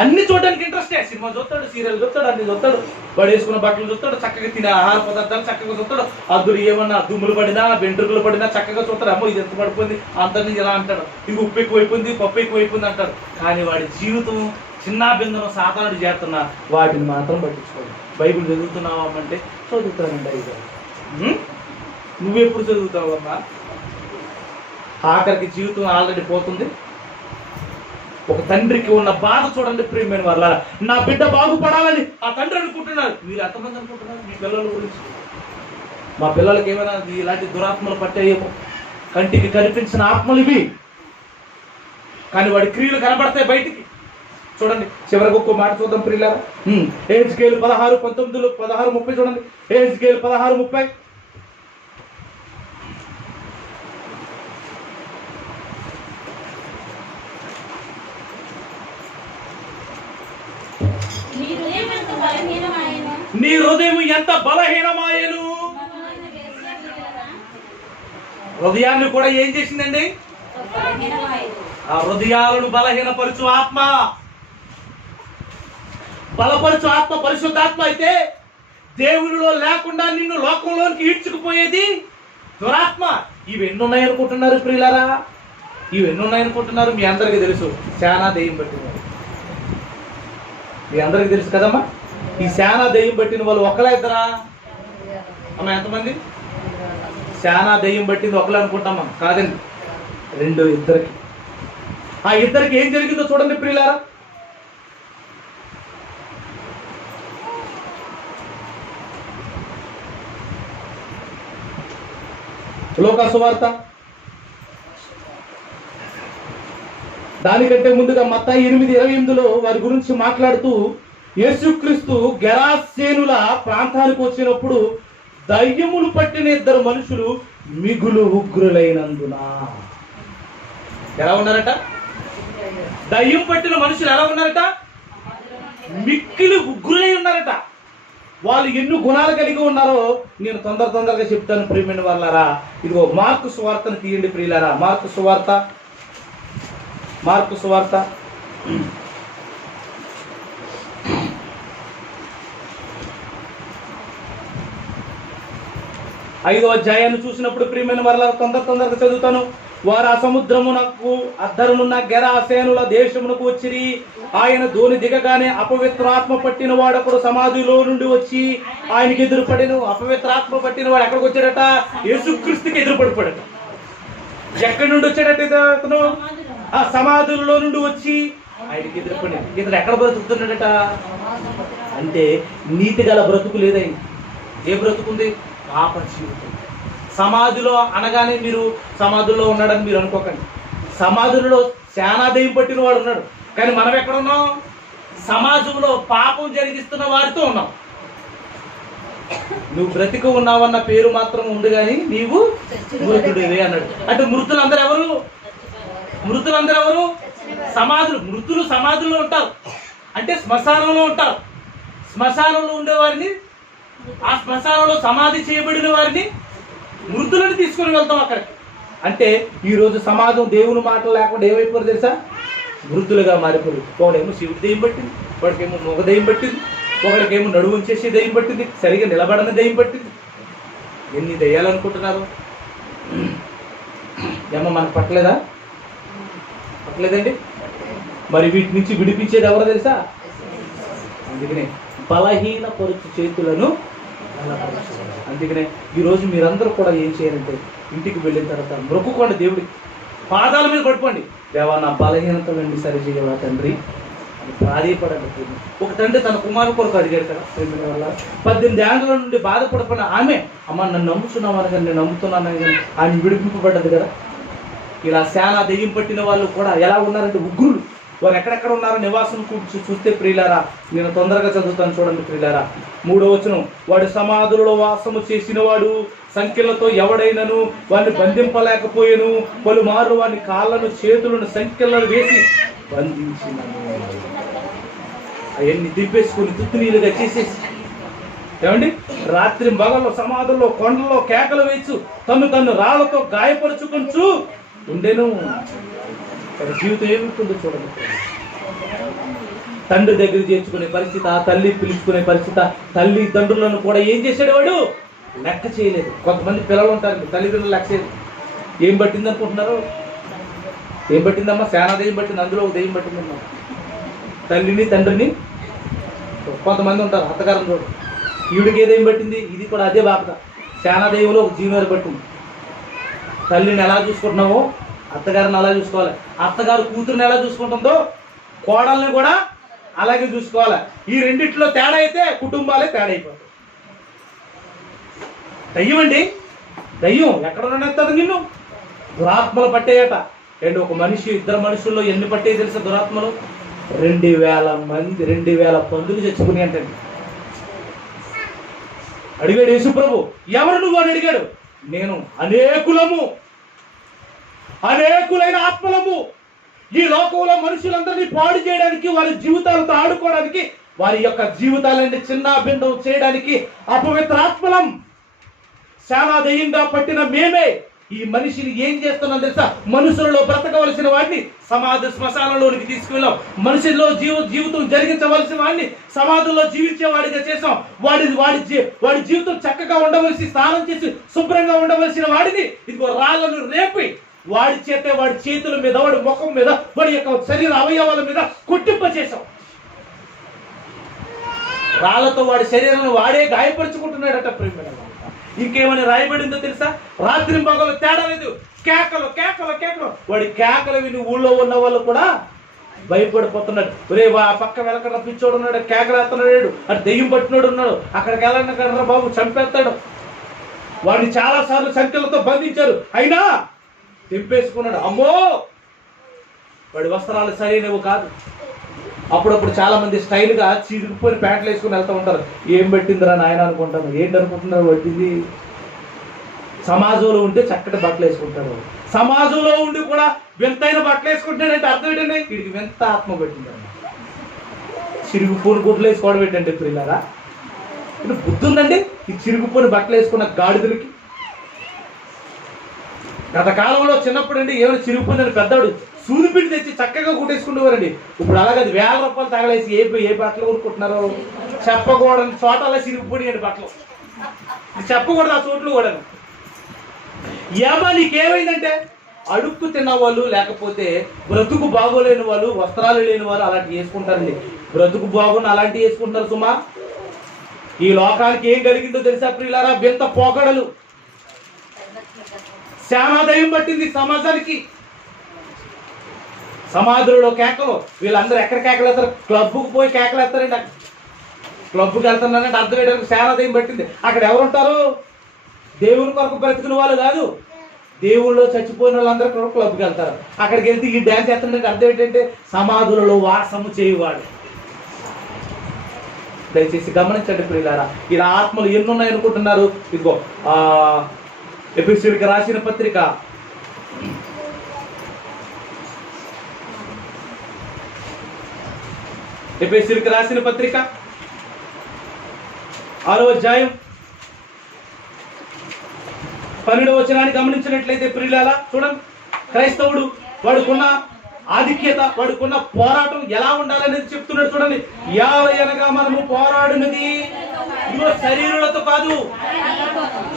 అన్ని చూడడానికి ఇంట్రెస్టే. సినిమా చూస్తాడు, సీరియల్ చూస్తాడు, అన్ని చూస్తాడు, వాడు వేసుకున్న బట్టలు చూస్తాడు, చక్కగా తినే ఆహార పదార్థాలు చక్కగా చూస్తాడు. అద్దులు ఏమన్నా దుమ్ములు పడినా వెంట్రుకలు పడినా చక్కగా చూస్తాడు. అమ్మో ఇది ఎంత పడిపోయింది, అంతని ఇలా అంటాడు, ఇది ఉప్పు ఎక్కువైపోయింది, పప్పు ఎక్కువైపోయింది అంటాడు. కానీ వాడి జీవితం చిన్న బిందును సాధారణ చేస్తున్నా వాటిని మాత్రం పట్టించుకోడు. బైబిల్ చదువుతున్నావమ్మంటే చదువుతానండి అయ్యి. నువ్వెప్పుడు చదువుతావమ్మా? ఆఖరికి జీవితం ఆల్రెడీ పోతుంది. ఒక తండ్రికి ఉన్న బాధ చూడండి ప్రియమైన వాళ్ళ. నా బిడ్డ బాగుపడాలని ఆ తండ్రి అనుకుంటున్నారు. మీరు ఎంతమంది అనుకుంటున్నారు మీ పిల్లల గురించి? మా పిల్లలకి ఏమైనా ఇలాంటి దురాత్మలు పట్టాయేమో, కంటికి కనిపించిన ఆత్మలు ఇవి, కానీ వాడి క్రియలు కనబడతాయి బయటికి. చూడండి చివరికి ఒక్క మాట చూద్దాం ప్రియులారా. ఎహెజ్కేలు 16:19, 16:30 చూడండి. ఎహెజ్కేలు 16:30. నీ హృదయం ఎంత బలహీనమాయను. హృదయాన్ని కూడా ఏం చేసిందండి? ఆ హృదయాలను బలహీనపరచు ఆత్మ, బలపరచు ఆత్మ పరిశుద్ధాత్మ అయితే దేవునిలో లేకుండా నిన్ను లోకంలోనికి ఈడ్చుకుపోయేది దురాత్మ. ఇవి ఎన్ని ఉన్నాయనుకుంటున్నారు ప్రియులారా? ఇవి ఎన్ని ఉన్నాయనుకుంటున్నారు? మీ అందరికీ తెలుసు, శానా దెయ్యం పట్టిన వాళ్ళు. మీ అందరికీ తెలుసు కదమ్మా. ఈ శానా దెయ్యం పట్టిన వాళ్ళు ఒకలా ఇద్దరా అమ్మ? ఎంతమంది? శానా దెయ్యం పట్టింది ఒకలా అనుకుంటామా? కాదండి, 2, 2. ఆ ఇద్దరికి ఏం జరిగిందో చూడండి ప్రియులారా. లోకా సువార్త దానికంటే ముందుగా మత్తయి 8:28లో వారి గురించి మాట్లాడుతూ యేసుక్రీస్తు గెరాసేనుల ప్రాంతానికి వచ్చినప్పుడు దయ్యములు పట్టిన 2 మనుషులు మిగులు ఉగ్రులైనందున. ఎలా ఉన్నారట? దయ్యం పట్టిన మనుషులు ఎలా ఉన్నారట? మిక్కిలి ఉగ్రులై ఉన్నారట. వాళ్ళు ఎన్ని గుణాలు కలిగి ఉన్నారో నేను తొందరగా చెప్తాను ప్రియమైన వాళ్ళారా. ఇదిగో మార్కు సువార్తను తీయండి ప్రియులారా. మార్కు సువార్త 5వ అధ్యాయాన్ని చూసినప్పుడు ప్రియమైన వాళ్ళ తొందరగా చదువుతాను. వారు ఆ సముద్రమునకు అద్దరునున్న గెరాసేనుల దేశమునకు వచ్చిరి. ఆయన ధోని దిగగానే అపవిత్రాత్మ పట్టిన వాడొకడు సమాధిలో నుండి వచ్చి ఆయనకి ఎదురుపడెను. అపవిత్రాత్మ పట్టిన వాడు ఎక్కడికి వచ్చాడట? యేసుక్రీస్తుకి ఎదురుపడిపోయాడు. ఎక్కడి నుండి వచ్చాడట ఇతను? ఆ సమాధుల్లో నుండి వచ్చి ఆయనకి ఎదురుపడాడు. ఇతను ఎక్కడ బ్రతుకుతున్నాడట అంటే నీతి గల బ్రతుకు లేదైంది. ఏ బ్రతుకుంది? పాప జీవితం. సమాధిలో అనగానే మీరు సమాధుల్లో ఉన్నాడని మీరు అనుకోకండి. సమాధులలో చాలా దెయ్యం పట్టిన వాడు ఉన్నాడు. కానీ మనం ఎక్కడ ఉన్నాం? సమాజంలో పాపం జరిగిస్తున్న వారితో ఉన్నాం. నువ్వు బ్రతికి ఉన్నావన్న పేరు మాత్రం ఉంది, కానీ నీవు మృతుడివే అన్నాడు. అంటే మృతులందరూ ఎవరు? సమాధులు. మృతులు సమాధుల్లో ఉంటారు, అంటే శ్మశానంలో ఉంటారు. శ్మశానంలో ఉండేవారిని, ఆ శ్మశానంలో సమాధి చేయబడిన వారిని, మృతులను తీసుకుని వెళ్తాం అక్కడికి. అంటే ఈరోజు సమాజం దేవుని మాటలు లేకుండా ఏమైపోరు తెలుసా? మృతులుగా మారిపోరు. ఒకడేమో శివుడి దెయ్యం పట్టింది, ఒకడికేమో మొగ దెయ్యం పట్టింది, ఒకడికేమో నడువు ఉంచేసి దెయ్యం పట్టింది, సరిగా నిలబడని దెయ్యం పట్టింది. ఎన్ని దెయ్యాలనుకుంటున్నారు? ఏమో మనకు పట్టలేదండి. మరి వీటి నుంచి విడిపించేది ఎవరో తెలుసా? అందుకనే బలహీన పరుచు చేతులను బలపరచాలి. అందుకనే ఈరోజు మీరందరూ కూడా ఏం చేయాలంటే ఇంటికి వెళ్ళిన తర్వాత మొక్కుకోండి, దేవుడి పాదాల మీద పడిపోండి. దేవా, నా బలహీనత వెండి సరిచేయవా తండ్రి అని ప్రాధేయపడండి. ఒక తండ్రి తన కుమారు కొరకు అడిగాడు కదా. 18 ఏళ్ళ నుండి బాధపడిపోయిన ఆమె, అమ్మ నన్ను నమ్ముతున్నామని కానీ నేను నమ్ముతున్నానని కానీ ఆమె విడిపింపబడ్డది కదా. ఇలా చాలా దెయ్యం పట్టిన వాళ్ళు కూడా ఎలా ఉన్నారంటే ఉగ్రులు. వారు ఎక్కడెక్కడ ఉన్నారో నివాసం చూస్తే ప్రియులారా, నేను తొందరగా చదువుతాను చూడండి ప్రియులారా. 3వ వచనం. వాడు సమాధులలో వాసము చేసిన వాడు సంఖ్యలతో ఎవడైనను వాడిని బంధింపలేకపోయాను. పలుమార్లు వాడిని కాళ్ళను చేతులను సంఖ్యలను వేసి బంధించినను. అవన్నీ దింపేసుకొని తుత్తునీలుగా చేసేసి ఏమండి రాత్రి మగల్లో సమాధుల్లో కొండల్లో కేకలు వేయచ్చు, తను రాళ్లతో గాయపరుచుకుంటూ ఉండేను. జీవితం ఏమిస్తుందో చూడండి. తండ్రి దగ్గర చేర్చుకునే పరిస్థితి, ఆ తల్లి పిలుచుకునే పరిస్థితి, తల్లి తండ్రులను కూడా ఏం చేశాడు వాడు? లెక్క చేయలేదు. కొంతమంది పిల్లలు ఉంటారు, తల్లిదండ్రులు లెక్క చేయలేదు. ఏం పట్టింది అనుకుంటున్నారు? ఏం పట్టిందమ్మా? శానా దెయ్యం పట్టింది. అందులో ఒక దెయ్యం పట్టిందమ్మా. తల్లిని తండ్రిని. కొంతమంది ఉంటారు అత్తగారిని చూడు, ఈవిడికి ఏ దెయ్యం పట్టింది? ఇది కూడా అదే బాపత. శానా దెయ్యంలో ఒక జీవనాలు పట్టింది. తల్లిని ఎలా చూసుకుంటున్నావో అత్తగారిని అలా చూసుకోవాలి. అత్తగారు కూతురుని ఎలా చూసుకుంటుందో కోడల్ని కూడా అలాగే చూసుకోవాలి. ఈ రెండిట్లో తేడా అయితే కుటుంబాలే తేడా అయిపోతాయి. దయ్యం అండి, దయ్యం ఎక్కడ నెత్తదు నిన్ను? దురాత్మలు పట్టేయట. ఒక మనిషి, ఇద్దరు మనుషుల్లో ఎన్ని పట్టేవి తెలుసా దురాత్మలు? 2000 పందులు చచ్చిపోయి అంటండి. అడిగాడు యేసుప్రభు, ఎవరు నువ్వు అని అడిగాడు. నేను అనేకులైన ఆత్మలము ఈ లోకంలో మనుషులందరినీ పాడు చేయడానికి, వారి జీవితాలతో ఆడుకోవడానికి, వారి యొక్క జీవితాలన్నీ చిన్న భిన్నం చేయడానికి అపవిత్ర ఆత్మలం చాలా దయ్యంగా పట్టిన మేమే ఈ మనిషిని ఏం చేస్తున్నాం తెలుసా? మనుషులలో బ్రతకవలసిన వాడిని సమాధి శ్మశానంలోనికి తీసుకువెళ్ళాం. మనిషిలో జీవితం జరిగించవలసిన వాడిని సమాధుల్లో జీవించే వాడిగా చేసాం. వాడి జీవితం చక్కగా ఉండవలసి, స్నానం చేసి శుభ్రంగా ఉండవలసిన వాడిని ఇదిగో రాళ్లను రేపి వాడి చేతుల మీద, వాడి ముఖం మీద, వాడి యొక్క శరీర అవయవాల మీద కొట్టింప చేసాం. రాళ్లతో వాడి శరీరాన్ని వాడే గాయపరుచుకుంటున్నాడట. ప్రేమ ఇంకేమని రాయబడిందో తెలుసా? రాత్రి పగలు తేడా లేదు, కేకలు కేకలు కేకలు. వాడి కేకలు విని ఊళ్ళో ఉన్న వాళ్ళు కూడా భయపడిపోతున్నాడు. ఒరే పక్క వెనక పిచ్చోడు ఉన్నాడు, కేకలు ఎత్తన్నాడు, అటు దెయ్యం పట్టినోడు ఉన్నాడు, అక్కడికి వెళ్ళండి బాబు చంపేస్తాడు. వాడిని చాలా సార్లు సంఖ్యలతో బంధించారు, అయినా తెంపేసుకున్నాడు. అమ్మో, వాడి వస్త్రాలు సరైనవి కాదు. అప్పుడప్పుడు చాలా మంది స్టైల్గా చిరిగిపోయిన ప్యాంట్లు వేసుకుని వెళ్తూ ఉంటారు. ఏం పెట్టిందిరా నాయన అనుకుంటారు. ఏంటి అనుకుంటున్నారు? పట్టింది సమాజంలో ఉంటే చక్కటి బట్టలు వేసుకుంటారు. సమాజంలో ఉండి కూడా వింతైన బట్టలు వేసుకుంటున్నాడంటే అర్థం ఏంటండి? వీడికి వింత ఆత్మ పెట్టిందండి. చిరుగుపోని గుడ్లు వేసుకోవడం ఏంటండి పిల్లరా? ఇది బుద్ధి ఉందండి ఈ చిరుగుపోని బట్టలు వేసుకున్న గాడిదలకి? గత కాలంలో చిన్నప్పుడు అండి ఏమైనా చిరుగుపోయిందని పెద్దవాడు సూదిపిండి తెచ్చి చక్కగా కుట్టేసుకుంటేవారండి. ఇప్పుడు అలాగే అది ₹1000 తగలేసి ఏ బట్టలు కొనుక్కుంటున్నారో చెప్పకూడని చోటలా చిరిగిపోయాడు బట్టలు. చెప్పకూడదు ఆ చోట్లు కూడా. ఏమా నీకేమైందంటే అడుక్కు తిన్న వాళ్ళు, లేకపోతే బ్రతుకు బాగోలేని వాళ్ళు, వస్త్రాలు లేని వాళ్ళు అలాంటివి వేసుకుంటారండి. బ్రతుకు బాగున్న అలాంటివి వేసుకుంటారు సుమా. ఈ లోకానికి ఏం కలిగిందో తెలుసా ప్రియులారా? వింత పోకడలు. శ్యామాదయం పట్టింది సమాజానికి. సమాధులలో కేకలు. వీళ్ళందరూ ఎక్కడ కేకలు వేస్తారు? క్లబ్కు పోయి కేకలు వేస్తారండి. క్లబ్కి వెళ్తున్నారంటే అర్థం ఏంటంటే శ్యామాదయం పట్టింది. అక్కడ ఎవరుంటారు? దేవుని కొరకు బ్రతికిన వాళ్ళు కాదు, దేవుళ్ళు చచ్చిపోయిన వాళ్ళందరూ కూడా క్లబ్కి వెళ్తారు. అక్కడికి వెళ్తే ఈ డ్యాన్స్ చేస్తుంటే అర్థం ఏంటంటే సమాధులలో వాసము చేయువాడు. దయచేసి గమనించండి ప్రియులారా, ఇలా ఆత్మలు ఎన్ని ఉన్నాయనుకుంటున్నారు? ఇదిగో ఎఫెసీయులకు రాసిన పత్రిక ఎఫెసీయులకు రాసిన పత్రిక 6వ అధ్యాయం 12వ వచనాన్ని గమనించినట్లయితే ప్రియులారా చూడండి, క్రైస్తవుడు వాడుకున్న ఆధిక్యత, వాడుకున్న పోరాటం ఎలా ఉండాలనేది చెప్తున్నాడు. చూడండి, అనగా మనము పోరాడినది ఇదిగో శరీరులతో కాదు,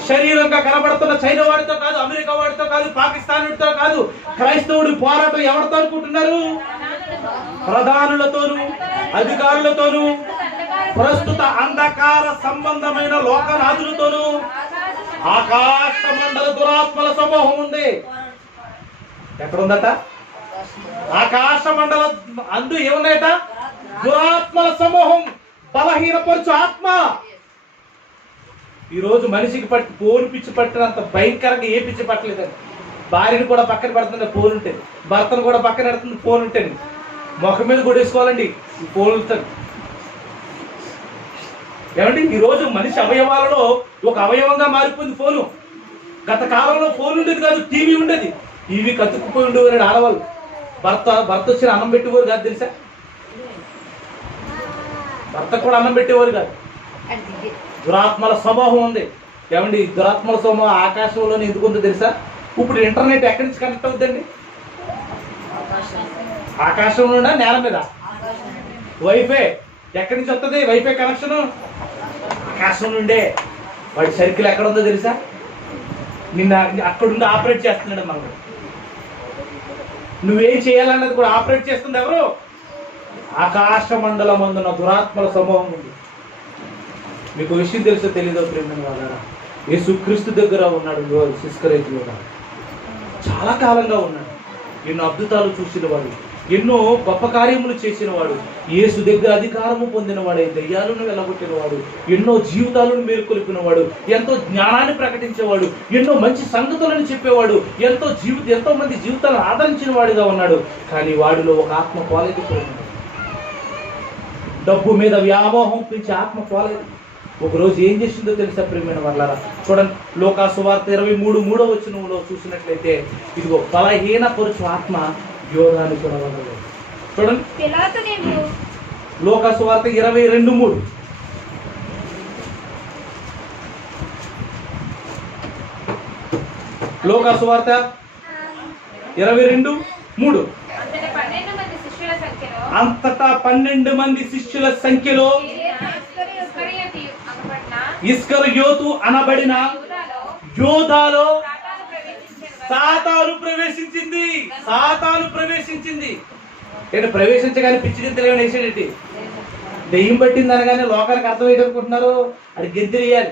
శరీరంగా కనబడుతున్న చైనా వాడితో కాదు, అమెరికా వాడితో కాదు, పాకిస్తాన్ వాడితో కాదు. క్రైస్తవుడు పోరాటం ఎవరితో అనుకుంటున్నారు? ప్రధానులతోనూ అధికారులతోనూ ప్రస్తుత అంధకార సంబంధమైన లోకనాథులతోనూ ఆకాశ మండల దురాత్మల సమూహం ఉంది. ఎక్కడుందట? ఆకాశ మండల అందు ఏమున్నాయట? దురాత్మల సమూహం, బలహీనపరచు ఆత్మ. ఈరోజు మనిషికి పట్టి పోరు పిచ్చి పట్టినంత భయంకరంగా ఏ పిచ్చి పట్టలేదండి. భార్యను కూడా పక్కన పెడుతుంది ఫోన్ ఉంటుంది, భర్తను కూడా పక్కన పెడుతుంది ఫోన్ ఉంటుంది. ముఖం మీద కొట్టేసుకోవాలండి ఈ ఫోన్లతో. ఏమండి ఈరోజు మనిషి అవయవాలలో ఒక అవయవంగా మారిపోయింది ఫోను. గత కాలంలో ఫోన్ ఉండేది కాదు, టీవీ ఉండేది. టీవీ కతుక్కుపోయి ఉండేవారు ఆడవాళ్ళు. భర్త వచ్చిన అన్నం పెట్టేవారు కాదు తెలుసా? భర్త కూడా అన్నం పెట్టేవారు కాదు. దురాత్మల సమూహం ఉంది. ఏమండి దురాత్మల సమూహం ఆకాశంలోనే ఎందుకు ఉందో తెలుసా? ఇప్పుడు ఇంటర్నెట్ ఎక్కడి నుంచి కనెక్ట్ అవుతుందండి? ఆకాశంలోనా నేల మీద? వైఫై ఎక్కడి నుంచి వస్తుంది? వైఫై కనెక్షన్ ఆకాశం నుండే. వాడి సర్కిల్ ఎక్కడ ఉందో తెలుసా? నిన్న అక్కడుండి ఆపరేట్ చేస్తున్నాడు మనకు. నువ్వేం చేయాలన్నది కూడా ఆపరేట్ చేస్తుంది ఎవరు? ఆకాశ మండలం అందున్న దురాత్మల సమూహం ఉంది. మీకు విషయం తెలుసో తెలీదో ప్రేమ వాళ్ళ, యేసుక్రీస్తు దగ్గర ఉన్నాడు సిస్కరేతులో. చాలా కాలంగా ఉన్నాడు. ఎన్నో అద్భుతాలు చూసిన వాడు, ఎన్నో గొప్ప కార్యములు చేసిన వాడు, యేసు దగ్గర అధికారము పొందినవాడు, దయ్యాలను వెళ్ళగొట్టినవాడు, ఎన్నో జీవితాలను మేలుకొల్పినవాడు, ఎంతో జ్ఞానాన్ని ప్రకటించేవాడు, ఎన్నో మంచి సంగతులను చెప్పేవాడు, ఎంతో మంది జీవితాలను ఆదరించిన వాడిగా ఉన్నాడు. కానీ వాడిలో ఒక ఆత్మ పోలేకపోయినాడు. డబ్బు మీద వ్యామోహం పెంచి ఆత్మ పోలేదు. ఒకరోజు ఏం చేసిందో తెలుసా ప్రియమైన వాళ్ళారా? చూడండి, లూకా సువార్త 23:3 వచనంలో చూసినట్లయితే ఇదిగో బలహీన పరుచు ఆత్మ యోధాన్ని చూడవలదు. చూడండి, లూకా సువార్త 22:3. లూకా సువార్త 22:3. అంతటా 12 మంది శిష్యుల సంఖ్యలో ఇస్కరియోతు అనబడిన యోధాలో సాతాను ప్రవేశించింది. సాతాను ప్రవేశించింది. ఏంటి ప్రవేశించగానే పిచ్చి గింతలు ఏమైనా వేసేటి? దెయ్యం పట్టింది అనగానే లోకానికి అర్థమయ్యేది అనుకుంటున్నారు. అది గింతలు వేయాలి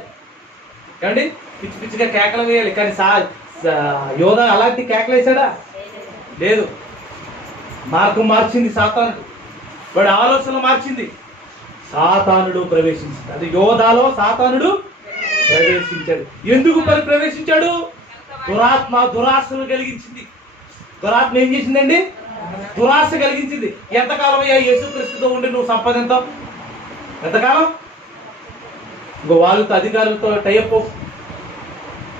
ఏమండి, పిచ్చి పిచ్చిగా కేకలు వేయాలి. కానీ యోధ అలాంటి కేకలు వేసాడా? లేదు. మార్గం మార్చింది సాతాను. వాడి ఆలోచనలు మార్చింది. సాతానుడు ప్రవేశించింది. అది యోధాలో సాతానుడు ప్రవేశించాడు. ఎందుకు ప్రవేశించాడు? దురాశను కలిగించింది. దురాత్మ ఏం చేసిందండి? దురాశ కలిగించింది. ఎంతకాలం అయ్యా యేసుక్రీస్తుతో ఉండి నువ్వు సంపాదించావు? ఎంతకాలం? వాళ్ళతో అధికారులతో టైఅప్,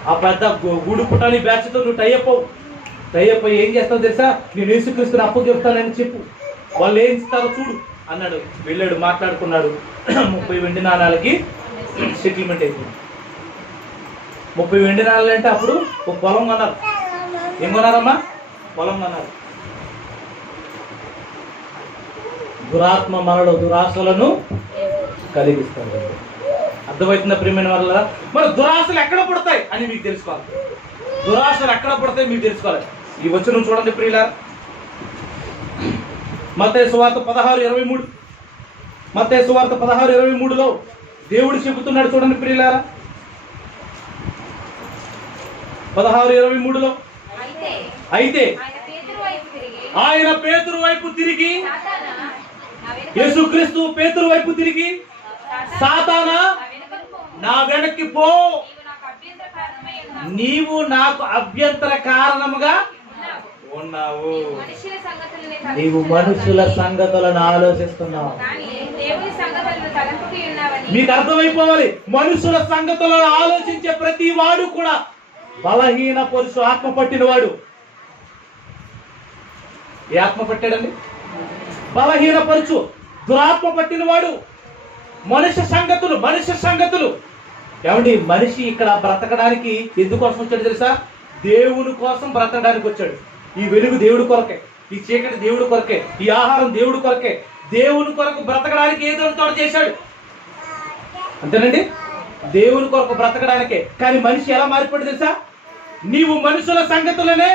ఆ పెద్ద గూడు పుటాలి బ్యాచ్తో నువ్వు టైఅప్. దయ్యపై ఏం చేస్తావు తెలుసా, నేను యేసుక్రీస్తుని అప్పచెప్తానని చెప్పు, వాళ్ళు ఏం ఇస్తారో చూడు అన్నాడు. వెళ్ళాడు, మాట్లాడుకున్నాడు. 30 వెండి నాణాలకి సెటిల్మెంట్ అయిపోయింది. 30 వెండి నాణాలు అంటే అప్పుడు ఒక పొలం కొన్నారు. ఏం కొన్నారమ్మా? పొలం కొన్నారు. దురాత్మ మనలో దురాశలను కలిగిస్తారు. అర్థమవుతుందా ప్రియమైన వల్ల? మరి దురాశలు ఎక్కడ పడతాయి అని మీకు తెలుసుకోవాలి. దురాశలు ఎక్కడ పడతాయి మీకు తెలుసుకోవాలి. ఈ వచనం చూడండి ప్రియులారా, మత్తయి సువార్త 16:23. మత్తయి సువార్త 16:23లో దేవుడు చెబుతున్నాడు చూడండి ప్రియులారా. 16:23లో అయితే ఆయన పేతురు వైపు తిరిగి, యేసుక్రీస్తు పేతురు వైపు తిరిగి, సాతానా నా వెనక్కి పో, నీవు నాకు అభ్యంతర కారణముగా ఉన్నావు. నీవు మనుషుల సంగతులను ఆలోచిస్తున్నావు. మీకు అర్థమైపోవాలి, మనుషుల సంగతులను ఆలోచించే ప్రతి వాడు కూడా బలహీన పురుషు ఆత్మ పట్టినవాడు. ఏ ఆత్మ పట్టాడండి? బలహీన పరుచు, దురాత్మ పట్టినవాడు. మనుష్య సంగతులు. ఏమండి, మనిషి ఇక్కడ బ్రతకడానికి ఎందుకోసం వచ్చాడు తెలుసా? దేవుని కోసం బ్రతకడానికి వచ్చాడు. ఈ వెలుగు దేవుడి కొరకే, ఈ చీకటి దేవుడి కొరకే, ఈ ఆహారం దేవుడి కొరకే. దేవుని కొరకు బ్రతకడానికి ఏదో తోడు చేశాడు, అంతేనండి. దేవుని కొరకు బ్రతకడానికే. కానీ మనిషి ఎలా మారిపోయాడు తెలుసా? నీవు మనుషుల సంగతులనే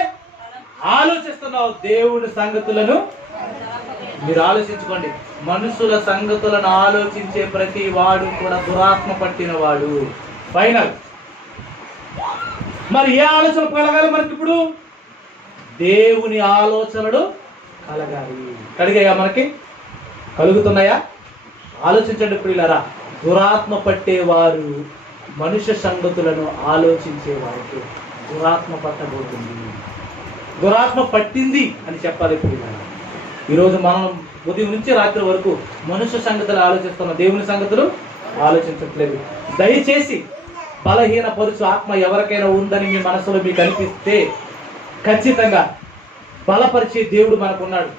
ఆలోచిస్తున్నావు, దేవుని సంగతులను మీరు ఆలోచించుకోండి. మనుషుల సంగతులను ఆలోచించే ప్రతి వాడు కూడా దురాత్మ పట్టిన వాడు. ఫైనల్. మరి ఏ ఆలోచన కలగాలి మనకి? ఇప్పుడు దేవుని ఆలోచనలు కలగాలి. కలిగాయా? మనకి కలుగుతున్నాయా? ఆలోచించండి ప్రియులారా. దురాత్మ పట్టేవారు మనుష్య సంగతులను ఆలోచించేవారికి దురాత్మ పట్టబోతుంది. దురాత్మ పట్టింది అని చెప్పాలి ప్రియులారా. ఈరోజు మనం ఉదయం నుంచి రాత్రి వరకు మనుష్య సంగతులు ఆలోచిస్తున్నాం, దేవుని సంగతులు ఆలోచించట్లేదు. దయచేసి బలహీన పరుచు ఆత్మ ఎవరికైనా ఉందని మీ మనసులో మీకు అనిపిస్తే ఖచ్చితంగా బలపరిచే దేవుడు మనకున్నాడు.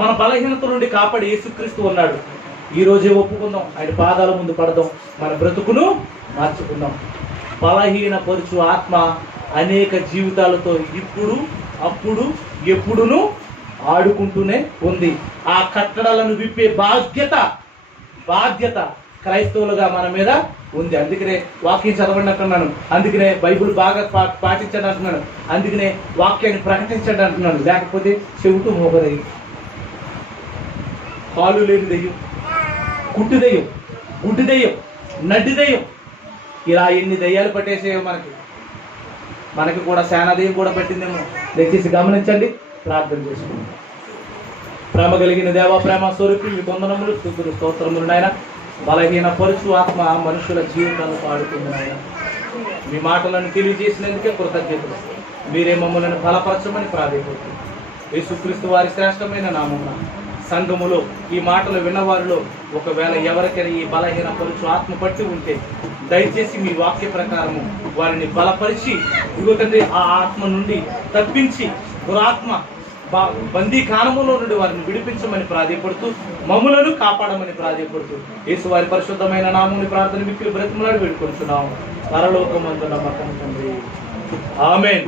మన బలహీనత నుండి కాపాడి యేసుక్రీస్తు ఉన్నాడు. ఈ రోజే ఒప్పుకుందాం, ఆయన పాదాల ముందు పడదాం, మన బ్రతుకును మార్చుకుందాం. బలహీన పరుచు ఆత్మ అనేక జీవితాలతో ఇప్పుడు అప్పుడు ఎప్పుడును ఆడుకుంటూనే ఉంది. ఆ కట్టడాలను విప్పే బాధ్యత క్రైస్తవులుగా మన మీద ఉంది. అందుకనే వాక్యం చదవండి అంటున్నాను, అందుకనే బైబిల్ బాగా పాటించండి అంటున్నాను, అందుకనే వాక్యాన్ని ప్రకటించండి అంటున్నాను. లేకపోతే చెవిటూ మోగదయ్యం, కాలు లేని దెయ్యం, కుట్టు దెయ్యం, గుడ్డి దెయ్యం, నడ్డి దెయ్యం, ఇలా ఎన్ని దెయ్యాలు పట్టేసేయో మనకి కూడా శానా దెయ్యం కూడా పట్టిందేమో. దయచేసి గమనించండి, ప్రార్థన చేసుకోండి. ప్రేమ కలిగిన దేవా, ప్రేమ స్వరూపి, మీ వందనములు, స్తుతులు, స్తోత్రములు నాయన. బలహీన పరుచు ఆత్మ మనుషుల జీవితాలు పాడుతుంది నాయన. మీ మాటలను తెలియజేసినందుకే కృతజ్ఞతలు. మీరే మమ్మల్ని బలపరచమని ప్రార్థిస్తున్నాం. యేసుక్రీస్తు వారి శ్రేష్టమైన నామమున సంఘములో ఈ మాటలు విన్నవారిలో ఒకవేళ ఎవరికైనా ఈ బలహీన పరుచు ఆత్మ పట్టి ఉంటే దయచేసి మీ వాక్య ప్రకారము వారిని బలపరిచి ఇవ్వకండి, ఆ ఆత్మ నుండి తప్పించి దురాత్మ బందీ కానములో నుండి వారిని విడిపించమని ప్రాధేయపడుతూ మమ్ములను కాపాడమని ప్రాధేయపడుతూ యేసు వారి పరిశుద్ధమైన నామముని ప్రార్థన మిక్కిలి బ్రతిమలాడి వేడుకొంటున్నాము. పరలోకమందున్న మా తండ్రి. ఆమేన్.